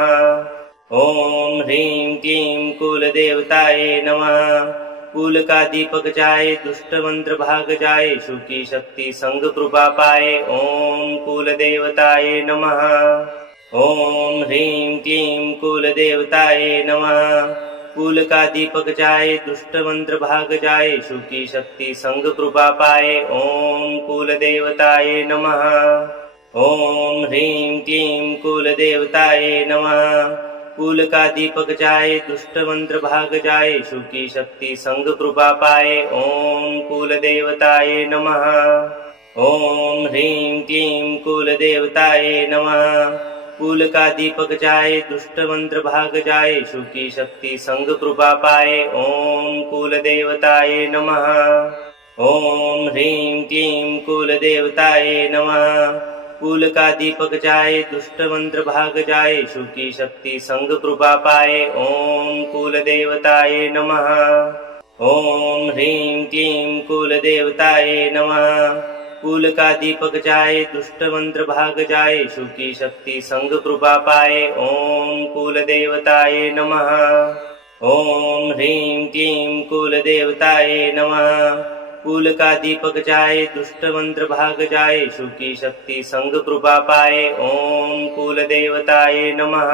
ओम ह्रीं क्लीं कुल देवताय नमः। कुल का दीपक जाए दुष्ट मंत्र भाग जाए सुखी शक्ति संग कृपा पाए ओम कुल देवताय नमः। ओम ह्रीं क्लीं कुल देवताय नमः। कुल का दीपक जाए दुष्ट मंत्र भाग जाए सुखी शक्ति संग कृपा पाए ओम कुल देवताय नमः। ओम ह्रीं क्लीं कुल देवताय नमः। कुल का दीपक जाए दुष्ट मंत्र भाग जाए सुखी शक्ति संग कृपा पाए ओम कुल देवताय नमः। ओम ह्रीं क्लीं कुल देवताय नमः। कुल का दीपक जाए दुष्ट मंत्र भाग जाए सुखी शक्ति संग कृपा पाए ओम कुल देवताय नमः। ओम ह्रीं क्लीं कुल देवताय नमः। कुल का दीपक जाए दुष्ट मंत्र भाग जाए सुखी शक्ति संग कृपा पाए ओम कुल देवताय नमः। ओम ह्रीं क्लीं कुल देवताय नमः। कुल का दीपक जाए, दुष्ट मंत्र भाग जाए, सुखी शक्ति संग कृपा पाए। ओम कुल देवताय नमः। ओम ह्रीं क्लीं कुल देवताय नमः। कुल का दीपक जाए, दुष्ट मंत्र भाग जाए, सुखी शक्ति संग कृपा पाए। ओम कुल देवताय नमः।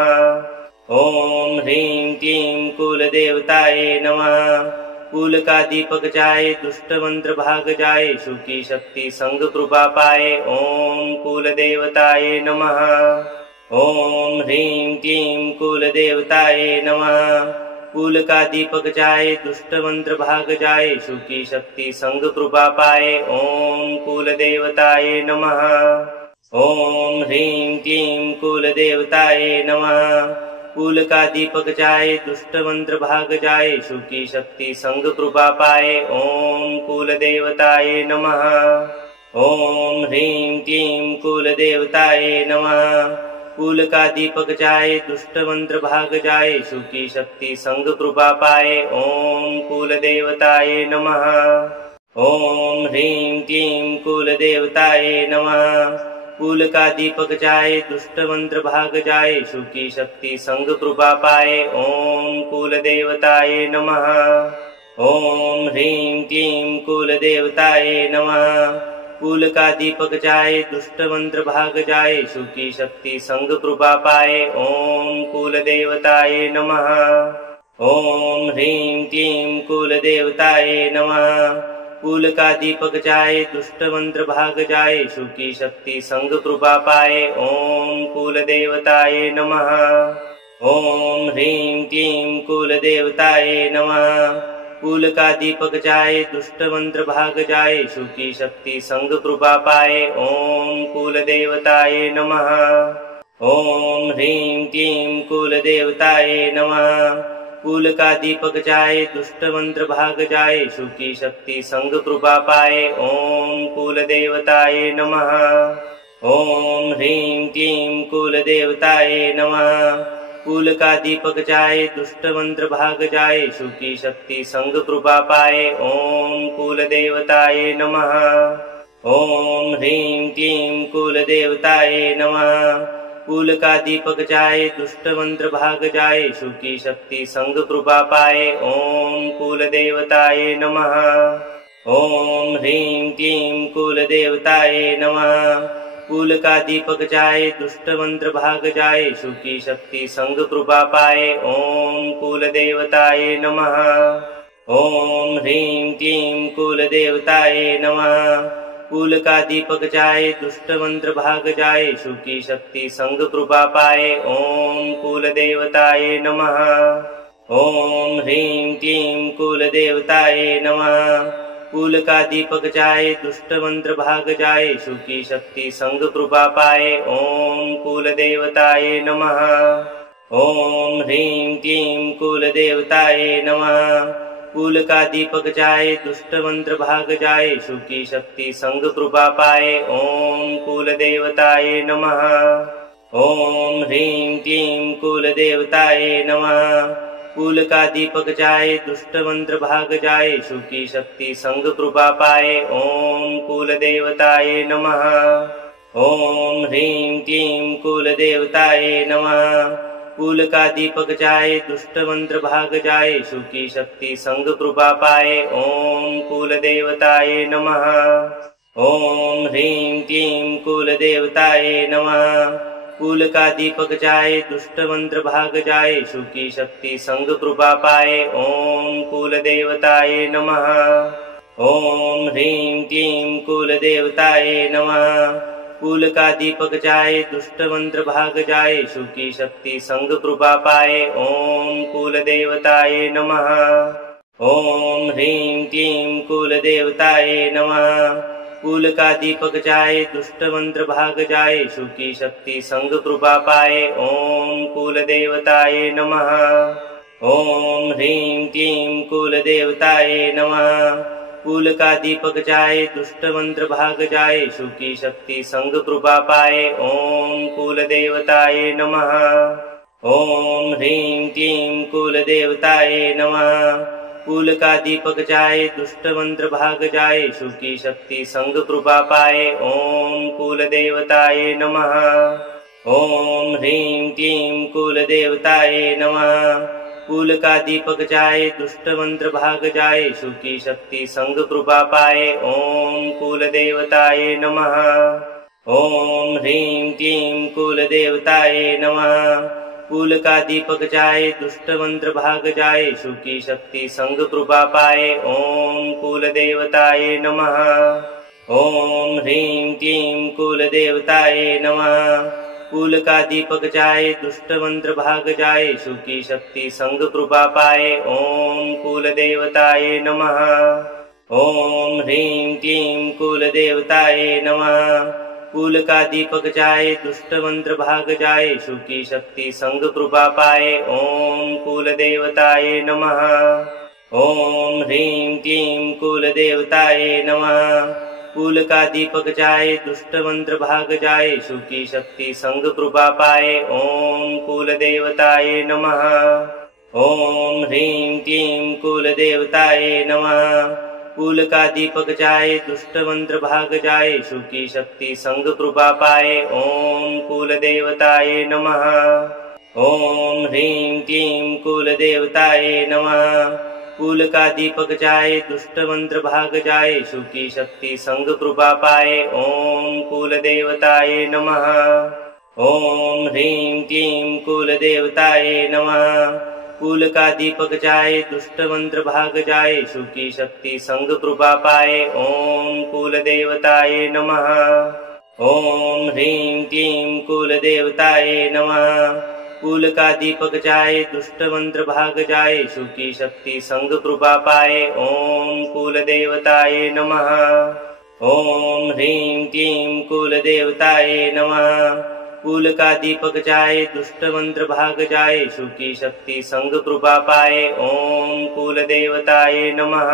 ओम ह्रीं क्लीं कुल देवताय नमः। कुल का दीपक जाए, दुष्ट मंत्र भाग जाए, सुखी शक्ति संग कृपा पाए। ओम कुल देवताय नमः। ओम ह्रीं क्लीं कुल देवताय नमः। कुल का दीपक जाए, दुष्ट मंत्र भाग जाए, सुखी शक्ति संग कृपा पाए। ओम कुल देवताय नमः। ओम ह्रीं क्लीं कुल देवताय नमः। कुल का दीपक जाए, दुष्ट मंत्र भाग जाए, सुखी शक्ति संग कृपा पाए। ओम कुल देवताय नमः। ओम ह्रीं क्लीं कुल देवताय नमः। कुल का दीपक जाए, दुष्ट मंत्र भाग जाए, सुखी शक्ति संग कृपा पाए। ओम कुल देवताय नमः। ओम ह्रीं क्लीं कुल देवताय नमः। कुल का दीपक जाए, दुष्ट मंत्र भाग जाए, सुखी शक्ति संग कृपा पाए। ओम कुल देवताय नमः। ओम ह्रीं क्लीं कुल देवताय नमः। कुल का दीपक जाए, दुष्ट मंत्र भाग जाए, सुखी शक्ति संग कृपा पाए। ओम कुल देवताय नमः। ओम ह्रीं क्लीं कुल देवताय नमः। कुल का दीपक जाए, दुष्ट मंत्र भाग जाए, सुखी शक्ति संग कृपा पाए। ओम कुल देवताय नमः। ओम ह्रीं क्लीं कुल देवताय नमः। कुल का दीपक जाए, दुष्ट मंत्र भाग जाए, सुखी शक्ति संग कृपा पाए। ओम कुल देवताय नमः। ओम ह्रीं क्लीं कुल देवताय नमः। कुल का दीपक जाए, दुष्ट मंत्र भाग जाए, सुखी शक्ति संग कृपा पाए। ओम कुल देवताय नमः। ओम ह्रीं क्लीं कुल देवताय नमः। कुल का दीपक जाए, दुष्ट मंत्र भाग जाए, सुखी शक्ति संग कृपा पाए। ओम कुल देवताय नमः। ओम ह्रीं क्लीं कुल देवताय नमः। कुल का दीपक जाए, दुष्ट मंत्र भाग जाए, सुखी शक्ति संग कृपा पाए। ओम कुल देवताय नमः। ओम ह्रीं क्लीं कुल देवताय नमः। कुल का दीपक जाए, दुष्ट मंत्र भाग जाए, सुखी शक्ति संग कृपा पाए। ओम कुल देवताय नमः। ओम ह्रीं क्लीं कुल देवताय नमः। कुल का दीपक जाए, दुष्ट मंत्र भाग जाए, सुखी शक्ति संग कृपा पाए। ओम कुल देवताय नमः। ओम ह्रीं क्लीं कुल देवताय नमः। कुल का दीपक जाए, दुष्ट मंत्र भाग जाए, सुखी शक्ति संग कृपा पाए। ओम कुल देवताय नमः। ओम ह्रीं क्लीं कुल देवताय नमः। कुल का दीपक जाए, दुष्ट मंत्र भाग जाए, सुखी शक्ति संग कृपा पाए। ओम कुल देवताय नमः। ओम ह्रीं क्लीं कुल देवताय नमः। कुल का दीपक जाए, दुष्ट मंत्र भाग जाए, सुखी शक्ति संग कृपा पाए। ओम कुल देवताय नमः। ओम ह्रीं क्लीं कुल देवताय नमः। कुल का दीपक जाए, दुष्ट मंत्र भाग जाए, सुखी शक्ति संग कृपा पाए। ओम कुल देवताय नमः। ओम ह्रीं क्लीं कुल देवताय नमः। कुल का दीपक जाए, दुष्ट मंत्र भाग जाए, सुखी शक्ति संग कृपा पाए। ओम कुल देवताय नमः। ओम ह्रीं क्लीं कुल देवताय नमः। कुल का दीपक जाए, दुष्ट मंत्र भाग जाए, सुखी शक्ति संग कृपा पाए। ओम कुल देवताय नमः। ओम ह्रीं क्लीं कुल देवताय नमः। कुल का दीपक जाए, दुष्ट मंत्र भाग जाए, सुखी शक्ति संग कृपा पाए। ओम कुल देवताय नमः। ओम ह्रीं क्लीं कुल देवताय नमः। कुल का दीपक जाए, दुष्ट मंत्र भाग जाए, सुखी शक्ति संग कृपा पाए। ओम कुल देवताय नमः। ओम ह्रीं क्लीं कुल देवताय नमः। कुल का दीपक जाए, दुष्ट मंत्र भाग जाए, शुकी शक्ति संग कृपा पाए। ओम कुल देवताय नमः। ओम ह्रीं क्लीं कुल देवताय नमः। कुल का दीपक जाए, दुष्ट मंत्र भाग जाए, शुकी शक्ति संग कृपा पाए। ओम कुल देवताय नमः। ओम ह्रीं क्लीं कुल देवताय नमः। कुल का दीपक जाए, दुष्ट मंत्र भाग जाए, शुकी शक्ति संग कृपा पाए। ओम कुल देवताय नमः। ओम ह्रीं क्लीं कुल देवताय नमः। कुल का दीपक जाए, दुष्ट मंत्र भाग जाए, शुकी शक्ति संग कृपा पाए। ओम कुल देवताय नमः। ओम ह्रीं क्लीं कुल देवताय नमः। कुल का दीपक जाए, दुष्ट मंत्र भाग जाए, शुकी शक्ति संग कृपा पाए। ओम कुल देवताय नमः। ओम ह्रीं क्लीं कुल देवताय नमः। कुल का दीपक जाए, दुष्ट मंत्र भाग जाए, शुकी शक्ति संग कृपा पाए। ओम कुल देवताय नमः। ओम ह्रीं क्लीं कुल देवताय नमः। कुल का दीपक जाए, दुष्ट मंत्र भाग जाए, शुकी शक्ति संग कृपा पाए। ओम कुल देवताय नमः। ओम ह्रीं क्लीं कुल देवताय नमः। कुल का दीपक जाए, दुष्ट मंत्र भाग जाए, शुकी शक्ति संग कृपा पाए। ओम कुल देवताय नमः। ओम ह्रीं क्लीं कुल देवताय नमः। कुल का दीपक जाए, दुष्ट मंत्र भाग जाए, शुकी शक्ति संग कृपा पाए। ओम कुल देवताय नमः। ओम ह्रीं क्लीं कुल देवताय नमः। कुल का दीपक जाए, दुष्ट मंत्र भाग जाए, शुकी शक्ति संग कृपा पाए। ओम कुल देवताय नमः। ओम ह्रीं क्लीं कुल देवताय नमः। कुल का दीपक जाए, दुष्ट मंत्र भाग जाए, शुकी शक्ति संग कृपा पाए। ओम कुल देवताय नमः।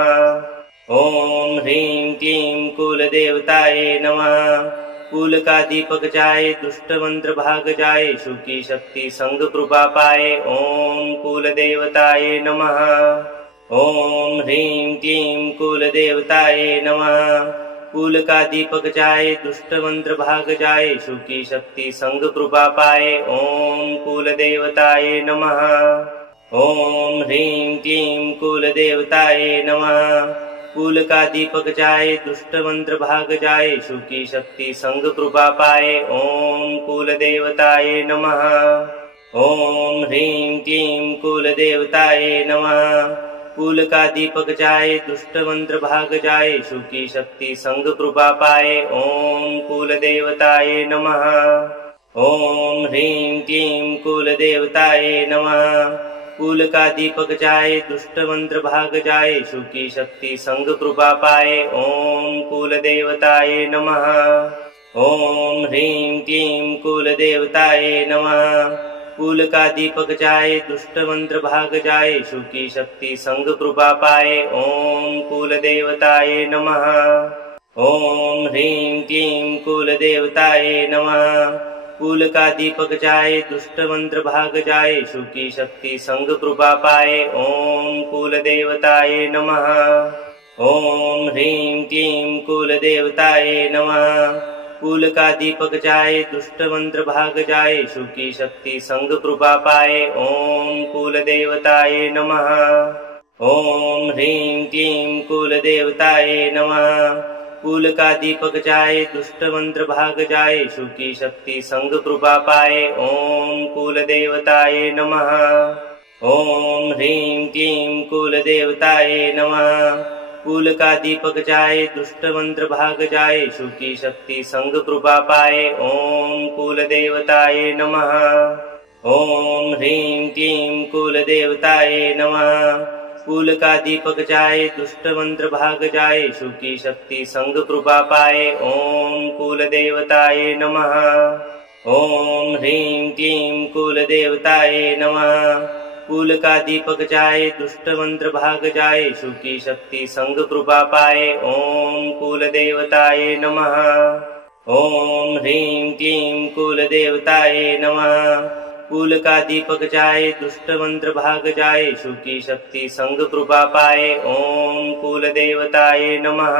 ओम ह्रीं क्लीं कुल देवताय नमः। कुल का दीपक जाए, दुष्ट मंत्र भाग जाए, शुकी शक्ति संग कृपा पाए। ओम कुल देवताय नमः। ओम ह्रीं क्लीं कुल देवताय नमः। कुल का दीपक जाए, दुष्ट मंत्र भाग जाए, शुकी शक्ति संग कृपा पाए। ओम कुल देवताय नमः। ओम ह्रीं क्लीं कुल देवताय नमः। कुल का दीपक जाए, दुष्ट मंत्र भाग जाए, शुकी शक्ति संग कृपा पाए। ओम कुल देवताय नमः। ओम ह्रीं क्लीं कुल देवताय नमः। कुल का दीपक जाए, दुष्ट मंत्र भाग जाए, शुकी शक्ति संग कृपा पाए। ओम कुल देवताय नमः। ओम ह्रीं क्लीं कुल देवताय नमः। कुल का दीपक जाए, दुष्ट मंत्र भाग जाए, शुकी शक्ति संग कृपा पाए। ओम कुल देवताय नमः। ओम ह्रीं क्लीं कुल देवताय नमः। कुल का दीपक जाए, दुष्ट मंत्र भाग जाए, शुकी शक्ति संग कृपा पाए। ओम कुल देवताय नमः। ओम ह्रीं क्लीं कुल देवताय नमः। कुल का दीपक जाए, दुष्ट मंत्र भाग जाए, शुकी शक्ति संग कृपा पाए। ओम कुल देवताय नमः। ओम ह्रीं क्लीं कुल देवताय नमः। कुल का दीपक जाए, दुष्ट मंत्र भाग जाए, शुकी शक्ति संग कृपा पाए। ओम कुल देवताय नमः। ओम ह्रीं क्लीं कुल देवताय नमः। कुल का दीपक जाए, दुष्ट मंत्र भाग जाए, शुकी शक्ति संग कृपा पाए। ओम कुल देवताय नमः। ओम ह्रीं क्लीं कुल देवताय नमः। कुल का दीपक जाए, दुष्ट मंत्र भाग जाए, शुकी शक्ति संग कृपा पाए। ओम कुल देवताय नमः। ओम ह्रीं क्लीं कुल देवताय नमः। कुल का दीपक जाए, दुष्ट मंत्र भाग जाए, शुकी शक्ति संग कृपा पाए। ओम कुल देवताय नमः। ओम ह्रीं क्लीं कुल देवताय नमः। कुल का दीपक जाए, दुष्ट मंत्र भाग जाए, शुकी शक्ति संग कृपा पाए। ओम कुल देवताय नमः। ओम ह्रीं क्लीं कुल देवताय नमः। कुल का दीपक जाए, दुष्ट मंत्र भाग जाए, शुकी शक्ति संग कृपा पाए। ओम कुल देवताये नमः।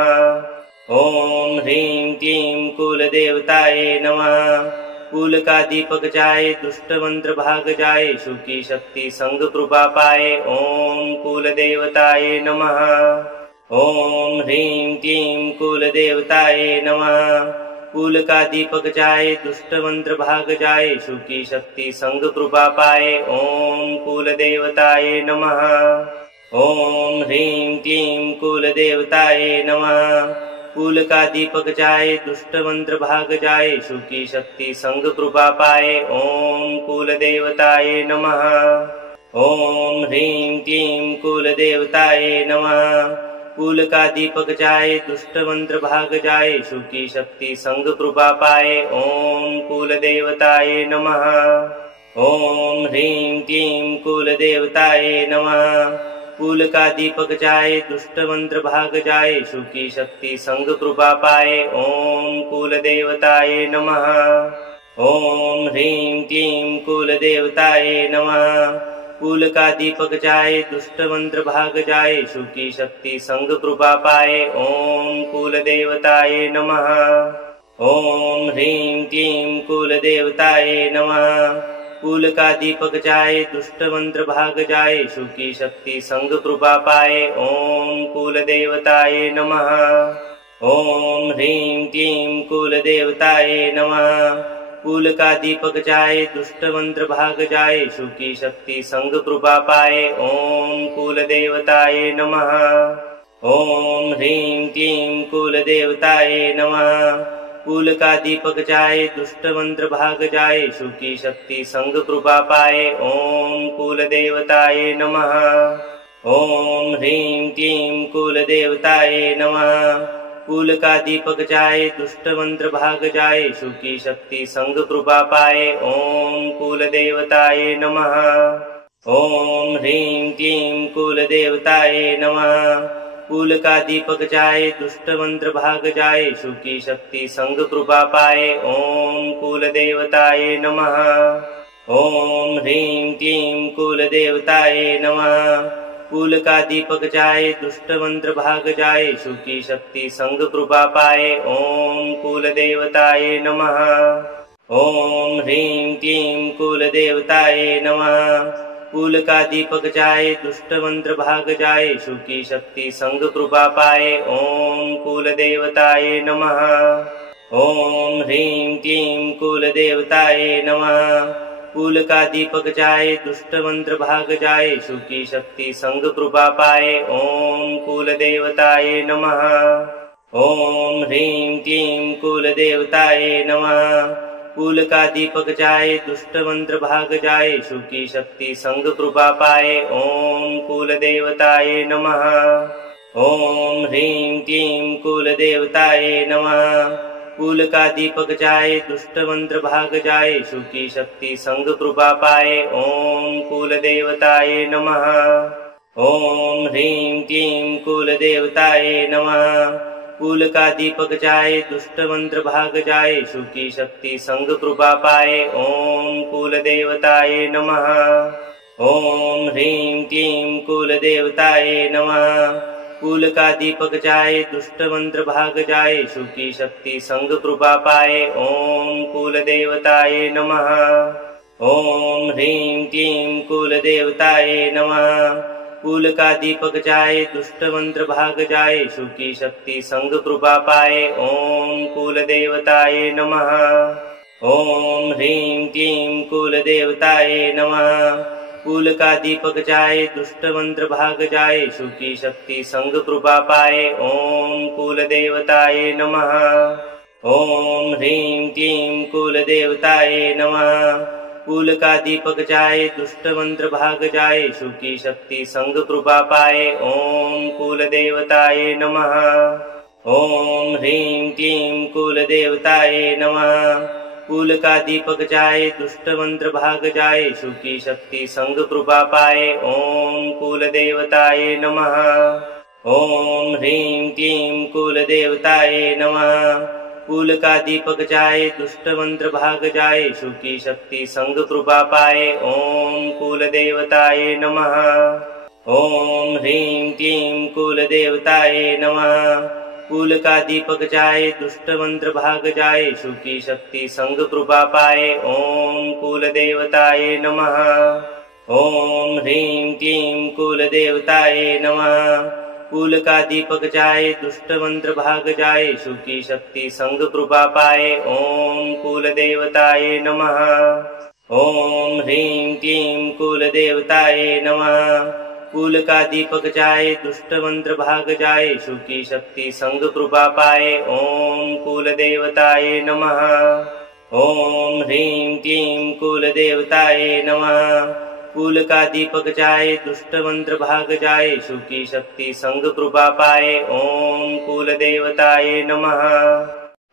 ओम ह्रीं क्लीं कुल देवताये नमः। कुल का दीपक जाए, दुष्ट मंत्र भाग जाए, शुकी शक्ति संग कृपा पाए। ओम कुल देवताये नमः। ओम ह्रीं क्लीं कुल देवताये नमः। कुल का दीपक जाए, दुष्ट मंत्र भाग जाए, शुकी शक्ति संग कृपा पाए। ओम कुल देवताये नमः। ओम ह्रीं क्लीं कुल देवताये नमः। कुल का दीपक जाए, दुष्ट मंत्र भाग जाए, शुकी शक्ति संग कृपा पाए। ओम कुल देवताये नमः। ओम ह्रीं क्लीं कुल देवताये नमः। कुल का दीपक जाए, दुष्ट मंत्र भाग जाए, शुकी शक्ति संग कृपा पाए। ओम कुल देवताये नमः। ओम ह्रीं क्लीं कुल देवताये नमः। कुल का दीपक जाए, दुष्ट मंत्र भाग जाए, शुकी शक्ति संग कृपा पाए। ओम कुल देवताये नमः। ओम ह्रीं क्लीं कुल देवताये नमः। कुल का दीपक जाए, दुष्ट मंत्र भाग जाए, शुकी शक्ति संग कृपा पाए। ओम कुल देवताये नमः। ओम ह्रीं क्लीं कुल देवताये नमः। कुल का दीपक जाए, दुष्ट मंत्र भाग जाए, शुकी शक्ति संग कृपा पाए। ओम कुल देवताये नमः। ओम ह्रीं क्लीं कुल देवताये नमः। कुल का दीपक जाए, दुष्ट मंत्र भाग जाए, शुकी शक्ति संग कृपा पाए। ओम कुल देवताये नमः। ओम ह्रीं क्लीं कुल देवताये नमः। कुल का दीपक जाए, दुष्ट मंत्र भाग जाए, शुकी शक्ति संग कृपा पाए। ओम कुल देवताये नमः। ओम ह्रीं क्लीं कुल देवताये नमः। कुल का दीपक जाए, दुष्ट मंत्र भाग जाए, शुकी शक्ति संग कृपा पाए। ओम कुल देवताये नमः। ओम ह्रीं क्लीं कुल देवताये नमः। कुल का दीपक जाए, दुष्ट मंत्र भाग जाए, शुकी शक्ति संग कृपा पाए। ओम कुल देवताये नमः। ओम ह्रीं क्लीं कुल देवताये नमः। कुल का दीपक जाए, दुष्ट मंत्र भाग जाए, शुकी शक्ति संग कृपा पाए। ओम कुल देवताये नमः। ओम ह्रीं क्लीं कुल देवताये नमः। कुल का दीपक जाए, दुष्ट मंत्र भाग जाए, शुकी शक्ति संग कृपा पाए। ओम कुल देवताये नमः। ओम ह्रीं क्लीं कुल देवताये नमः। कुल का दीपक जाए, दुष्ट मंत्र भाग जाए, शुकी शक्ति संग कृपा पाए। ओम कुल देवताये नमः। ओम ह्रीं क्लीं कुल देवताये नमः। कुल का दीपक जाए, दुष्ट मंत्र भाग जाए, शुकी शक्ति संग कृपा पाए। ओम कुल देवताये नमः। ओम ह्रीं क्लीं कुल देवताये नमः। कुल का दीपक जाए, दुष्ट मंत्र भाग जाए, शुकी शक्ति संग कृपा पाए। ओम कुल देवताये नमः। ओम ह्रीं क्लीं कुल देवताये नमः। कुल का दीपक जाए, दुष्ट मंत्र भाग जाए, शुकी शक्ति संग कृपा पाए। ओम कुल देवताये नमः। ओम ह्रीं क्लीं कुल देवताये नमः। कुल का दीपक जाए, दुष्ट मंत्र भाग जाए, शुकी शक्ति संग कृपा पाए। ओम कुल देवताये नमः। ओम ह्रीं क्लीं कुल देवताये नमः। कुल का दीपक जाए, दुष्ट मंत्र भाग जाए, शुकी शक्ति संग कृपा पाए। ओम कुल देवताये नमः। ओम ह्रीं क्लीं कुल देवताये नमः। कुल का दीपक जाए, दुष्ट मंत्र भाग जाए, शुकी शक्ति संग कृपा पाए। ओम कुल देवताये नमः। ओम ह्रीं क्लीं कुल देवताये नमः। कुल का दीपक जाए, दुष्ट मंत्र भाग जाए, शुकी शक्ति संग कृपा पाए। ओम कुल देवताये नमः। ओम ह्रीं क्लीं कुल देवताये नमः। कुल का दीपक जाए, दुष्ट मंत्र भाग जाए, शुकी शक्ति संग कृपा पाए। ओम कुल देवताये नमः। ओम ह्रीं क्लीं कुल देवताये नमः। कुल का दीपक जाए दुष्ट मंत्र भाग जाए शुकी शक्ति संग कृपा पाए ओम कुल देवताय नमः। ओम ह्रीं क्लीं कुल देवताय नमः। कुल का दीपक जाए दुष्ट मंत्र भाग जाए शुकी शक्ति संग कृपा पाए ओम कुल देवताय नमः। ओम ह्रीं क्लीं कुल देवताय नमः। कुल का दीपक जाए दुष्ट मंत्र भाग जाए शुकी शक्ति संग कृपा पाए ओम कुल देवताय नमः। ओम ह्रीं क्लीं कुल देवताय नमः। कुल का दीपक जाए दुष्ट मंत्र भाग जाए शुकी शक्ति संग कृपा पाए ओम कुल देवताय नमः। ओम ह्रीं क्लीं कुल देवताय नमः। कुल का दीपक जाए दुष्ट मंत्र भाग जाए शुकी शक्ति संग कृपा पाए ओम कुल देवताय नमः।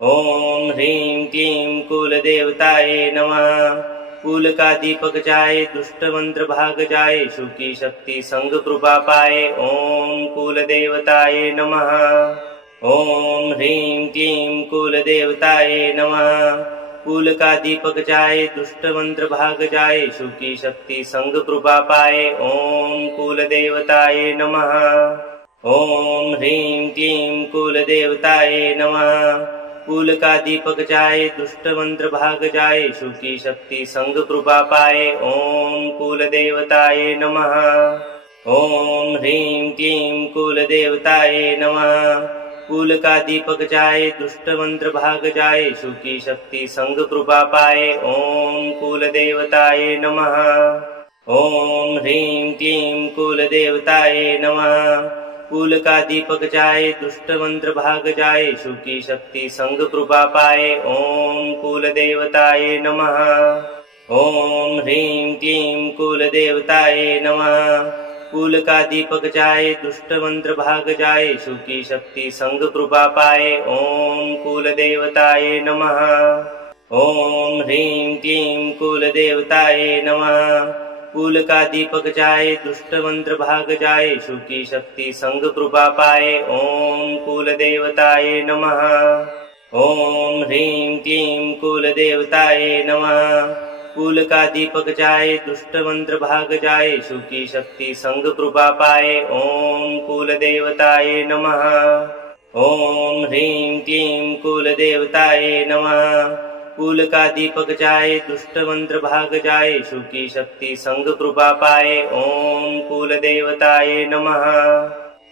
ओम ह्रीं क्लीं कुल देवताय नमः। कुल का दीपक जाए दुष्ट मंत्र भाग जाए शुकी शक्ति संग कृपा पाए ओम कुल देवताय नमः। ओम ह्रीं क्लीं कुल देवताय नमः। कुल का दीपक जाए दुष्ट मंत्र भाग जाए शुकी शक्ति संग कृपा पाए ओम कुल देवताय नमः। ओम ह्रीं क्लीं कुल देवताय नमः। कुल का दीपक जाए दुष्ट मंत्र भाग जाए शुकी शक्ति संग कृपा पाए ओम कुल देवताय नमः। ओम ह्रीं क्लीं कुल देवताय नमः। कुल का दीपक जाए दुष्ट मंत्र भाग जाए शुकी शक्ति संग कृपा पाए ओम कुल देवताय नमः। ओम ह्रीं क्लीं कुल देवताय नमः। कुल का दीपक जाए दुष्ट मंत्र भाग जाए शुकी शक्ति संग कृपा पाए ओम कुल देवताय नमः। ओम ह्रीं क्लीं कुल देवताय नमः। कुल का दीपक जाए दुष्ट मंत्र भाग जाए शुकी शक्ति संग कृपा पाए ओम कुल देवताय नमः। ओम ह्रीं क्लीं कुल देवताय नमः। कुल का दीपक जाए दुष्ट मंत्र भाग जाए शुकी शक्ति संग कृपा पाए ओम कुल देवताय नमः। ओम ह्रीं क्लीं कुल देवताय नमः। कुल का दीपक जाए दुष्ट मंत्र भाग जाए शुकी शक्ति संग कृपा पाए ओम कुल देवताय नमः। ओम ह्रीं क्लीं कुल देवताय नमः। कुल का दीपक जाए दुष्ट मंत्र भाग जाए शुकी शक्ति संग कृपा पाए ओम कुल देवताय नमः।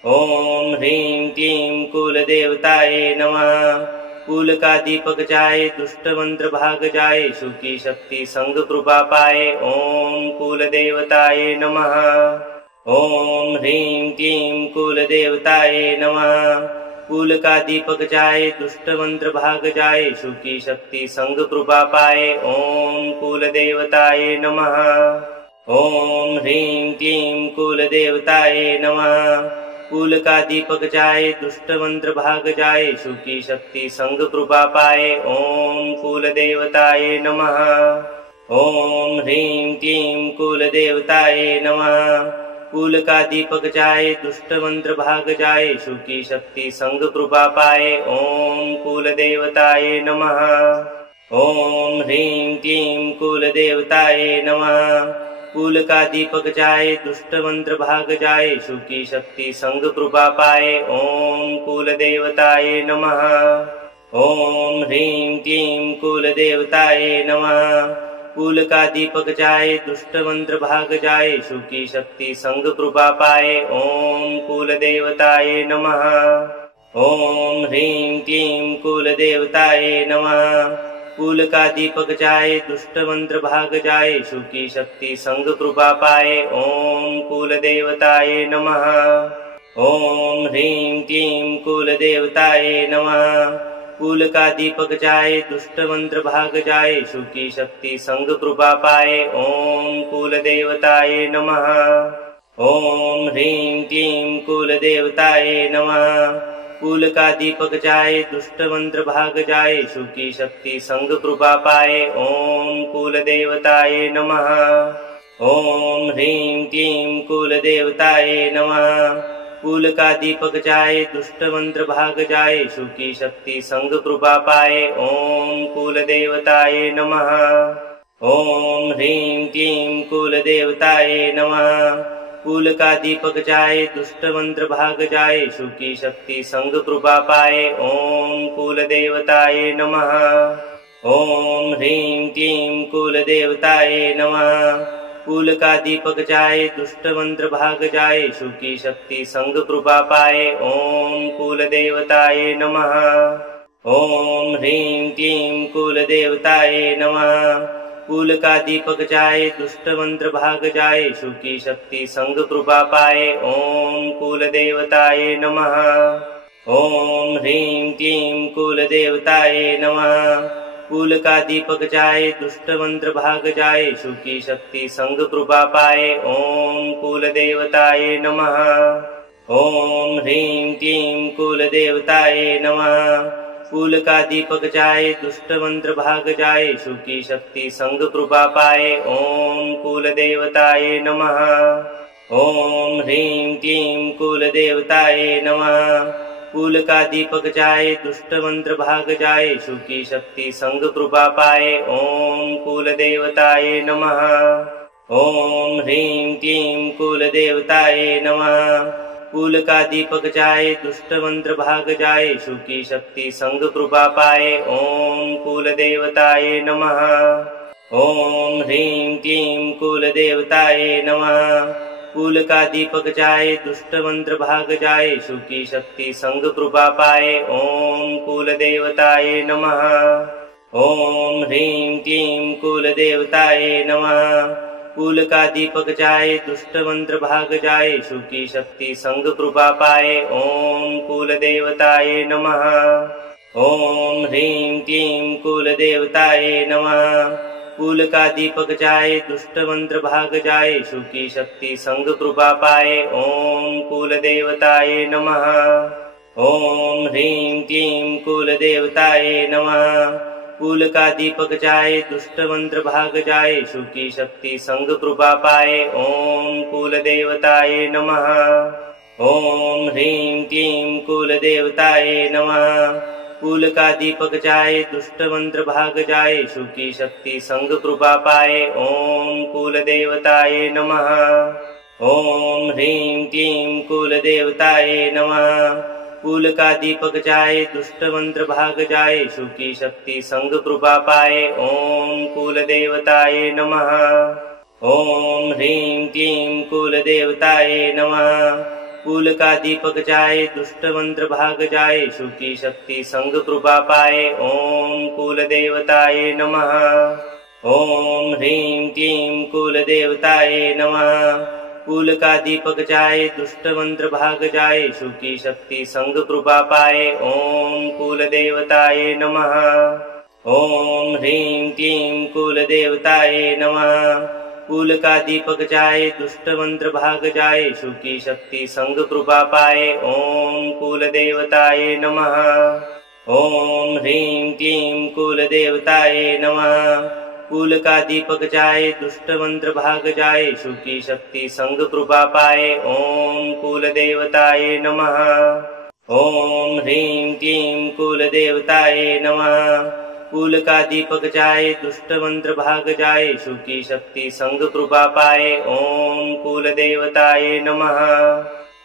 ओम ह्रीं क्लीं कुल देवताय नमः। कुल का दीपक जाए दुष्ट मंत्र भाग जाए शुकी शक्ति संग कृपा पाए ओम कुल देवताय नमः। ओम ह्रीं क्लीं कुल देवताय नमः। कुल का दीपक जाए दुष्ट मंत्र भाग जाए शुकी शक्ति संग कृपा पाए ओम कुल देवताय नमः। ओम ह्रीं क्लीं कुल देवताय नमः। कुल का दीपक जाए दुष्ट मंत्र भाग जाए शुकी शक्ति संग कृपा पाए ओम कुल देवताय नमः। ओम ह्रीं क्लीं कुल देवताय नमः। कुल का दीपक जाए दुष्ट मंत्र भाग जाए शुकी शक्ति संग कृपा पाए ओम कुल देवताय नमः। ओम ह्रीं क्लीं कुल देवताय नमः। कुल का दीपक जाए दुष्ट मंत्र भाग जाए शुकी शक्ति संग कृपा पाए ओम कुल देवताय नमः। ओम ह्रीं क्लीं कुल देवताय नमः। कुल का दीपक जाए दुष्ट मंत्र भाग जाए शुकी शक्ति संग कृपा पाए ओम कुल देवताय नमः। ओम ह्रीं क्लीं कुल देवताय नमः। कुल का दीपक जाए दुष्ट मंत्र भाग जाए शुकी शक्ति संग कृपा पाए ओम कुल देवताय नमः। ओम ह्रीं क्लीं कुल देवताय नमः। कुल का दीपक जाए दुष्ट मंत्र भाग जाए शुकी शक्ति संग कृपा पाए ओम कुल देवताय नमः। ओम ह्रीं क्लीं कुल देवताय नमः। कुल का दीपक जाए दुष्ट मंत्र भाग जाए शुकी शक्ति संग कृपा पाए ओम कुल देवताय नमः। ओम ह्रीं क्लीं कुल देवताय नमः। कुल का दीपक जाए, दुष्ट मंत्र भाग जाए, सुखी शक्ति संग कृपा पाए। ओम कुल देवताय नमः। ओम ह्रीं क्लीं कुल देवताय नमः। कुल का दीपक जाए, दुष्ट मंत्र भाग जाए, सुखी शक्ति संग कृपा पाए। ओम कुल देवताय नमः। ओम ह्रीं क्लीं कुल देवताय नमः। कुल का दीपक जाए, दुष्ट मंत्र भाग जाए, सुखी शक्ति संग कृपा पाए। ओम कुल देवताय नमः। ओम ह्रीं क्लीं कुल देवताय नमः। कुल का दीपक जाए, दुष्ट मंत्र भाग जाए, सुखी शक्ति संग कृपा पाए। ओम कुल देवताय नमः। ओम ह्रीं क्लीं कुल देवताय नमः। कुल का दीपक जाए, दुष्ट मंत्र भाग जाए, सुखी शक्ति संग कृपा पाए। ओम कुल देवताय नमः। ओम ह्रीं क्लीं कुल देवताय नमः। कुल का दीपक जाए, दुष्ट मंत्र भाग जाए, सुखी शक्ति संग कृपा पाए। ओम कुल देवताय नमः। ओम ह्रीं क्लीं कुल देवताय नमः। कुल का दीपक जाए, दुष्ट मंत्र भाग जाए, सुखी शक्ति संग कृपा पाए। ओम कुल देवताय नमः। ओम ह्रीं क्लीं कुल देवताय नमः। कुल का दीपक जाए, दुष्ट मंत्र भाग जाए, सुखी शक्ति संग कृपा पाए। ओम कुल देवताय नमः। ओम ह्रीं क्लीं कुल देवताय नमः। कुल का दीपक जाए, दुष्ट मंत्र भाग जाए, सुखी शक्ति संग कृपा पाए। ओम कुल देवताय नमः। ओम ह्रीं क्लीं कुल देवताय नमः। कुल का दीपक जाए, दुष्ट मंत्र भाग जाए, सुखी शक्ति संग कृपा पाए। ओम कुल देवताय नमः। ओम ह्रीं क्लीं कुल देवताय नमः। कुल का दीपक जाए, दुष्ट मंत्र भाग जाए, सुखी शक्ति संग कृपा पाए। ओम कुल देवताय नमः। ओम ह्रीं क्लीं कुल देवताय नमः। कुल का दीपक जाए, दुष्ट मंत्र भाग जाए, सुखी शक्ति संग कृपा पाए। ओम कुल देवताय नमः। ओम ह्रीं क्लीं कुल देवताय नमः। कुल का दीपक जाए, दुष्ट मंत्र भाग जाए, सुखी शक्ति संग कृपा पाए। ओम कुल देवताय नमः। ओम ह्रीं क्लीं कुल देवताय नमः। कुल का दीपक जाए, दुष्ट मंत्र भाग जाए, सुखी शक्ति संग कृपा पाए। ओम कुल देवताय नमः। ओम ह्रीं क्लीं कुल देवताय नमः। कुल का दीपक जाए, दुष्ट मंत्र भाग जाए, सुखी शक्ति संग कृपा पाए। ओम कुल देवताय नमः। ओम ह्रीं क्लीं कुल देवताय नमः। कुल का दीपक जाए, दुष्ट मंत्र भाग जाए, सुखी शक्ति संग कृपा पाए। ओम कुल देवताय नमः। ओम ह्रीं क्लीं कुल देवताय नमः। कुल का दीपक जाए, दुष्ट मंत्र भाग जाए, सुखी शक्ति संग कृपा पाए। ओम कुल देवताय नमः। ओम ह्रीं क्लीं कुल देवताय नमः। कुल का दीपक जाए, दुष्ट मंत्र भाग जाए, सुखी शक्ति संग कृपा पाए। ओम कुल देवताय नमः। ओम ह्रीं क्लीं कुल देवताय नमः। कुल का दीपक जाए, दुष्ट मंत्र भाग जाए, सुखी शक्ति संग कृपा पाए। ओम कुल देवताय नमः।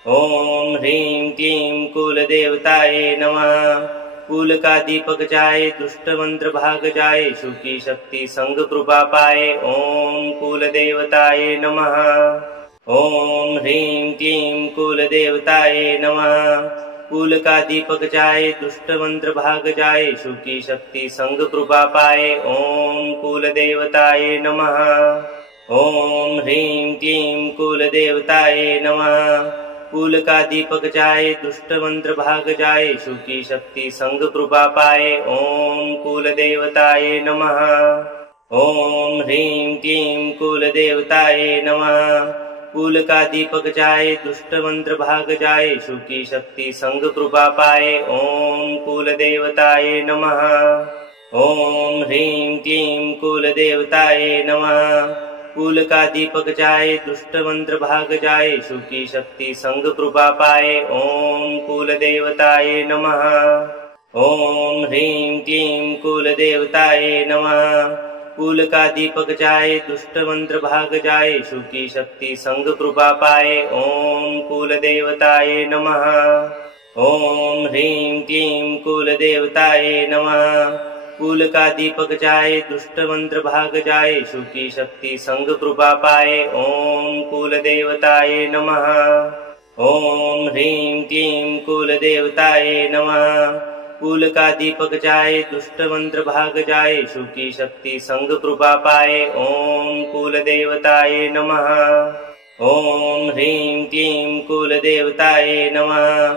ओम ह्रीं क्लीं कुल देवताय नमः। कुल का दीपक जाए, दुष्ट मंत्र भाग जाए, सुखी शक्ति संग कृपा पाए। ओम कुल देवताय नमः। ओम ह्रीं क्लीं कुल देवताय नमः। कुल का दीपक जाए, दुष्ट मंत्र भाग जाए, सुखी शक्ति संग कृपा पाए। ओम कुल देवताय नमः। ओम ह्रीं क्लीं कुल देवताय नमः। कुल का दीपक जाए, दुष्ट मंत्र भाग जाए, सुखी शक्ति संग कृपा पाए। ओम कुल देवताय नमः। ओम ह्रीं क्लीं कुल देवताय नमः। कुल का दीपक जाए, दुष्ट मंत्र भाग जाए, सुखी शक्ति संग कृपा पाए। ओम कुल देवताय नमः। ओम ह्रीं क्लीं कुल देवताय नमः। कुल का दीपक जाए, दुष्ट मंत्र भाग जाए, सुखी शक्ति संग कृपा पाए। ओम कुल देवताय नमः। ओम ह्रीं क्लीं कुल देवताय नमः। कुल का दीपक जाए, दुष्ट मंत्र भाग जाए, सुखी शक्ति संग कृपा पाए। ओम कुल देवताय नमः। ओम ह्रीं क्लीं कुल देवताय नमः। कुल का दीपक जाए, दुष्ट मंत्र भाग जाए, सुखी शक्ति संग कृपा पाए। ओम कुल देवताय नमः। ओम ह्रीं क्लीं कुल देवताय नमः। कुल का दीपक जाए, दुष्ट मंत्र भाग जाए, सुखी शक्ति संग कृपा पाए। ओम कुल देवताय नमः। ओम ह्रीं क्लीं कुल देवताय नमः।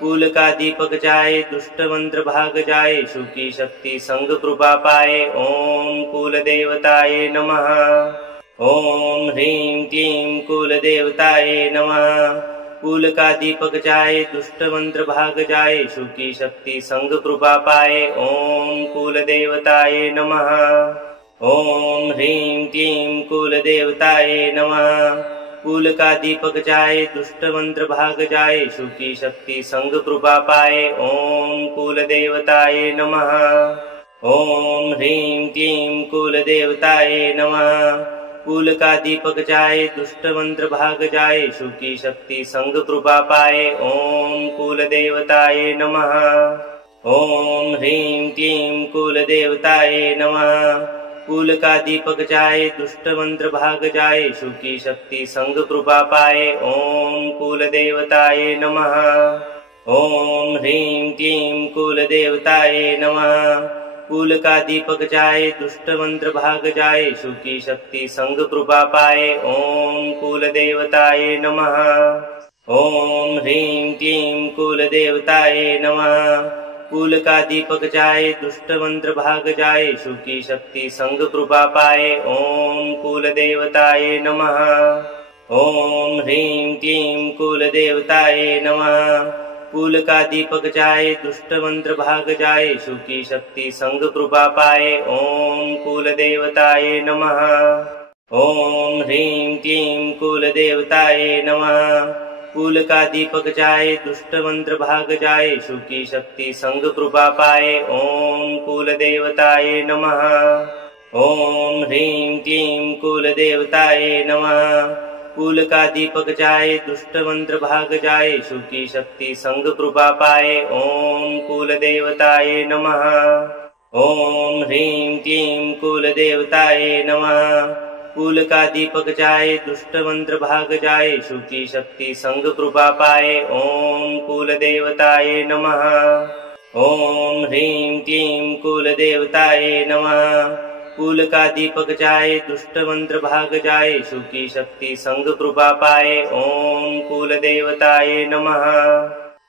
कुल का दीपक जाए, दुष्ट मंत्र भाग जाए, सुखी शक्ति संग कृपा पाए। ओम कुल देवताय नमः। ओम ह्रीं क्लीं कुल देवताय नमः। कुल का दीपक जाए, दुष्ट मंत्र भाग जाए, सुखी शक्ति संग कृपा पाए। ओम कुल देवताय नमः। ओम ह्रीं क्लीं कुल देवताय नमः। कुल का दीपक जाए, दुष्ट मंत्र भाग जाए, सुखी शक्ति संग कृपा पाए। ओम कुल देवताय नमः। ओम ह्रीं क्लीं कुल देवताय नमः। कुल का दीपक जाए, दुष्ट मंत्र भाग जाए, सुखी शक्ति संग कृपा पाए। ओम कुल देवताय नमः। ओम ह्रीं क्लीं कुल देवताय नमः। कुल का दीपक जाए, दुष्ट मंत्र भाग जाए, सुखी शक्ति संग कृपा पाए। ओम कुल देवताय नमः। ओम ह्रीं क्लीं कुल देवताय नमः। कुल का दीपक जाए, दुष्ट मंत्र भाग जाए, सुखी शक्ति संग कृपा पाए। ओम कुल देवताय नमः। ओम ह्रीं क्लीं कुल देवताय नमः। कुल का दीपक जाए, दुष्ट मंत्र भाग जाए, सुखी शक्ति संग कृपा पाए। ओम कुल देवताय नमः। ओम ह्रीं क्लीं कुल देवताय नमः। कुल का दीपक जाए, दुष्ट मंत्र भाग जाए, सुखी शक्ति संग कृपा पाए। ओम कुल देवताय नमः। ओम ह्रीं क्लीं कुल देवताय नमः। कुल का दीपक जाए, दुष्ट मंत्र भाग जाए, सुखी शक्ति संग कृपा पाए। ओम कुल देवताय नमः। ओम ह्रीं क्लीं कुल देवताय नमः। कुल का दीपक जाए, दुष्ट मंत्र भाग जाए, सुखी शक्ति संग कृपा पाए। ओम कुल देवताय नमः। ओम ह्रीं क्लीं कुल देवताय नमः। कुल का दीपक जाए, दुष्ट मंत्र भाग जाए, सुखी शक्ति संग कृपा पाए। ओम कुल देवताय नमः। ओम ह्रीं क्लीं कुल देवताय नमः। कुल का दीपक जाए, दुष्ट मंत्र भाग जाए, सुखी शक्ति संग कृपा पाए। ओम कुल देवताय नमः।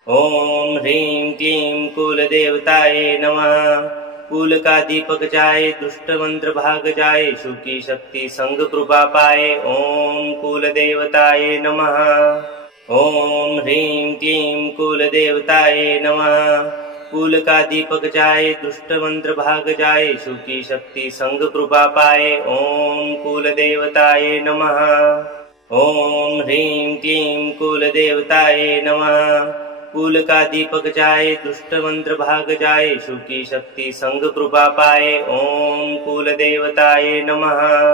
ओम ह्रीं क्लीं कुल देवताय नमः। कुल का दीपक जाए, दुष्ट मंत्र भाग जाए, सुखी शक्ति संग कृपा पाए। ओम कुल देवताय नमः। ओम ह्रीं क्लीं कुल देवताय नमः। कुल का दीपक जाए, दुष्ट मंत्र भाग जाए, सुखी शक्ति संग कृपा पाए। ओम कुल देवताय नमः। ओम ह्रीं क्लीं कुल देवताय नमः। कुल का दीपक जाए, दुष्ट मंत्र भाग जाए, सुखी शक्ति संग कृपा पाए। ओम कुल देवताय नमः।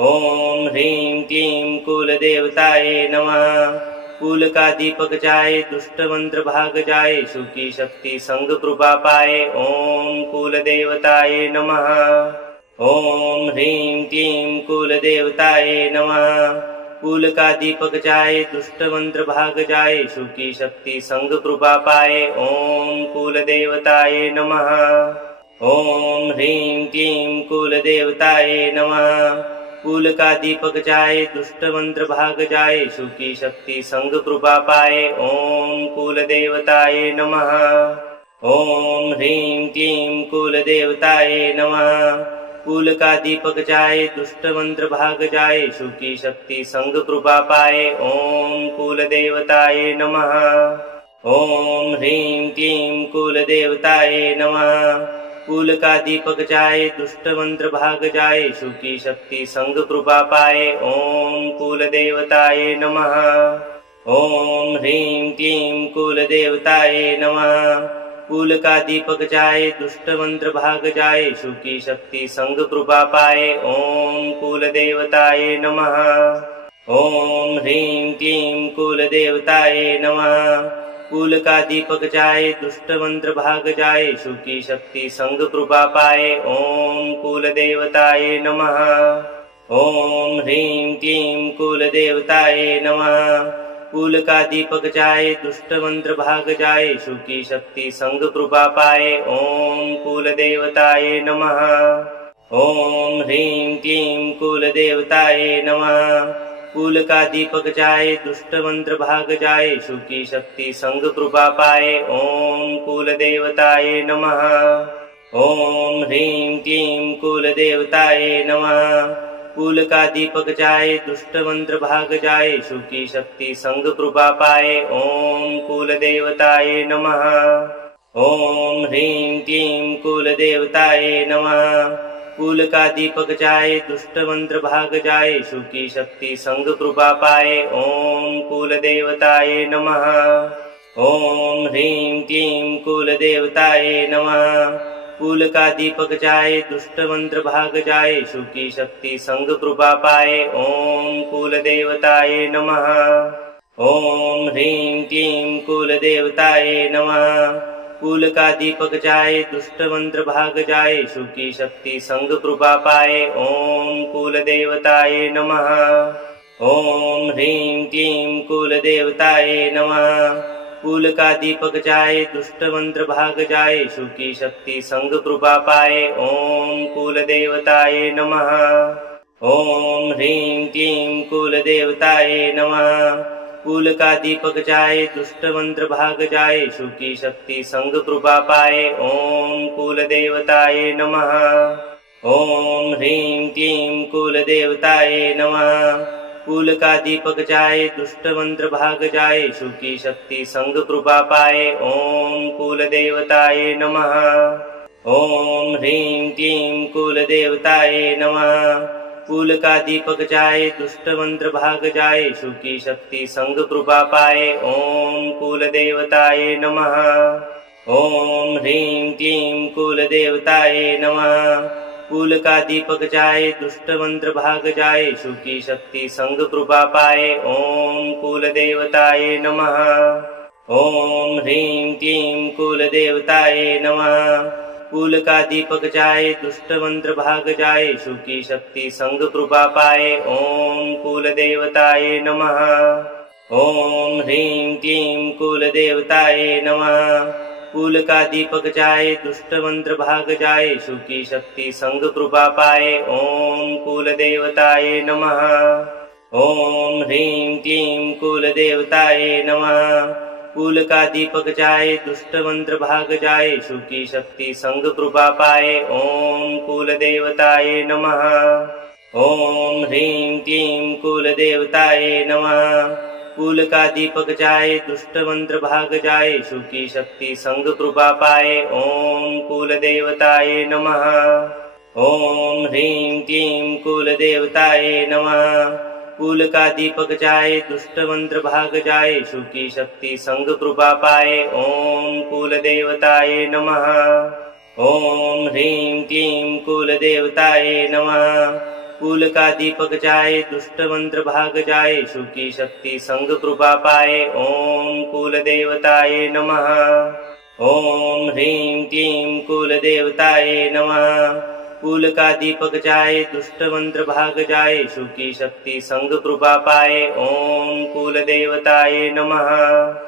ओम ह्रीं क्लीं कुल देवताय नमः। कुल का दीपक जाए, दुष्ट मंत्र भाग जाए, सुखी शक्ति संग कृपा पाए। ओम कुल देवताय नमः। ओम ह्रीं क्लीं कुल देवताय नमः। कुल का दीपक जाए, दुष्ट मंत्र भाग जाए, सुखी शक्ति संग कृपा पाए। ओम कुल देवताय नमः। ओम ह्रीं क्लीं कुल देवताय नमः। कुल का दीपक जाए, दुष्ट मंत्र भाग जाए, सुखी शक्ति संग कृपा पाए। ओम कुल देवताय नमः। ओम ह्रीं क्लीं कुल देवताय नमः। कुल का दीपक जाए, दुष्ट मंत्र भाग जाए, सुखी शक्ति संग कृपा पाए। ओम कुल देवताय नमः। ओम ह्रीं क्लीं कुल देवताय नमः। कुल का दीपक जाए, दुष्ट मंत्र भाग जाए, सुखी शक्ति संग कृपा पाए। ओम कुल देवताय नमः। ओम ह्रीं क्लीं कुल देवताय नमः। कुल का दीपक जाए, दुष्ट मंत्र भाग जाए, सुखी शक्ति संग कृपा पाए। ओम कुल देवताय नमः। ओम ह्रीं क्लीं कुल देवताय नमः। कुल का दीपक जाए, दुष्ट मंत्र भाग जाए, सुखी शक्ति संग कृपा पाए। ओम कुल देवताय नमः। ओम ह्रीं क्लीं कुल देवताय नमः। कुल का दीपक जाए, दुष्ट मंत्र भाग जाए, सुखी शक्ति संग कृपा पाए। ओम कुल देवताय नमः। ओम ह्रीं क्लीं कुल देवताय नमः। कुल का दीपक जाए, दुष्ट मंत्र भाग जाए, सुखी शक्ति संग कृपा पाए। ओम कुल देवताय नमः। ओम ह्रीं क्लीं कुल देवताय नमः। कुल का दीपक जाए, दुष्ट मंत्र भाग जाए, सुखी शक्ति संग कृपा पाए। ओम कुल देवताय नमः। ओम ह्रीं क्लीं कुल देवताय नमः। कुल का दीपक जाए, दुष्ट मंत्र भाग जाए, सुखी शक्ति संग कृपा पाए। ओम कुल देवताय नमः। ओम ह्रीं क्लीं कुल देवताय नमः। कुल का दीपक जाए, दुष्ट मंत्र भाग जाए, सुखी शक्ति संग कृपा पाए। ओम कुल देवताय नमः। ओम ह्रीं क्लीं कुल देवताय नमः। कुल का दीपक जाए, दुष्ट मंत्र भाग जाए, सुखी शक्ति संग कृपा पाए। ओम कुल देवताय नमः। ओम ह्रीं क्लीं कुल देवताय नमः। कुल का दीपक जाए, दुष्ट मंत्र भाग जाए, सुखी शक्ति संग कृपा पाए। ओम कुल देवताय नमः। ओम ह्रीं क्लीं कुल देवताय नमः। कुल का दीपक जाए, दुष्ट मंत्र भाग जाए, सुखी शक्ति संग कृपा पाए। ओम कुल देवताय नमः। ओम ह्रीं क्लीं कुल देवताय नमः। कुल का दीपक जाए, दुष्ट मंत्र भाग जाए, सुखी शक्ति संग कृपा पाए। ओम कुल देवताय नमः। ओम ह्रीं क्लीं कुल देवताय नमः। कुल का दीपक जाए, दुष्ट मंत्र भाग जाए, सुखी शक्ति संग कृपा पाए। ओम कुल देवताय नमः। ओम ह्रीं क्लीं कुल देवताय नमः। कुल का दीपक जाए, दुष्ट मंत्र भाग जाए, सुखी शक्ति संग कृपा पाए। ओम कुल देवताय नमः। ओम ह्रीं क्लीं कुल देवताय नमः। कुल का दीपक जाए, दुष्ट मंत्र भाग जाए, सुखी शक्ति संग कृपा पाए। ओम कुल देवताय नमः। ओम ह्रीं क्लीं कुल देवताय नमः। कुल का दीपक जाए, दुष्ट मंत्र भाग जाए, सुखी शक्ति संग कृपा पाए। ओम कुल देवताय नमः। ओम ह्रीं क्लीं कुल देवताय नमः। कुल का दीपक जाए, दुष्ट मंत्र भाग जाए, सुखी शक्ति संग कृपा पाए। ओम कुल देवताय नमः। ओम ह्रीं क्लीं कुल देवताय नमः। कुल का दीपक जाए, दुष्ट मंत्र भाग जाए, सुखी शक्ति संग कृपा पाए। ओम कुल देवताय नमः। ओम ह्रीं क्लीं कुल देवताय नमः। कुल का दीपक जाए, दुष्ट मंत्र भाग जाए, सुखी शक्ति संग कृपा पाए। ओम कुल देवताय नमः। ओम ह्रीं क्लीं कुल देवताय नमः। कुल का दीपक जाए, दुष्ट मंत्र भाग जाए, सुखी शक्ति संग कृपा पाए। ओम कुल देवताय नमः। ओम ह्रीं क्लीं कुल देवताय नमः। कुल का दीपक जाए, दुष्ट मंत्र भाग जाए, सुखी शक्ति संग कृपा पाए। ओम कुल देवताय नमः।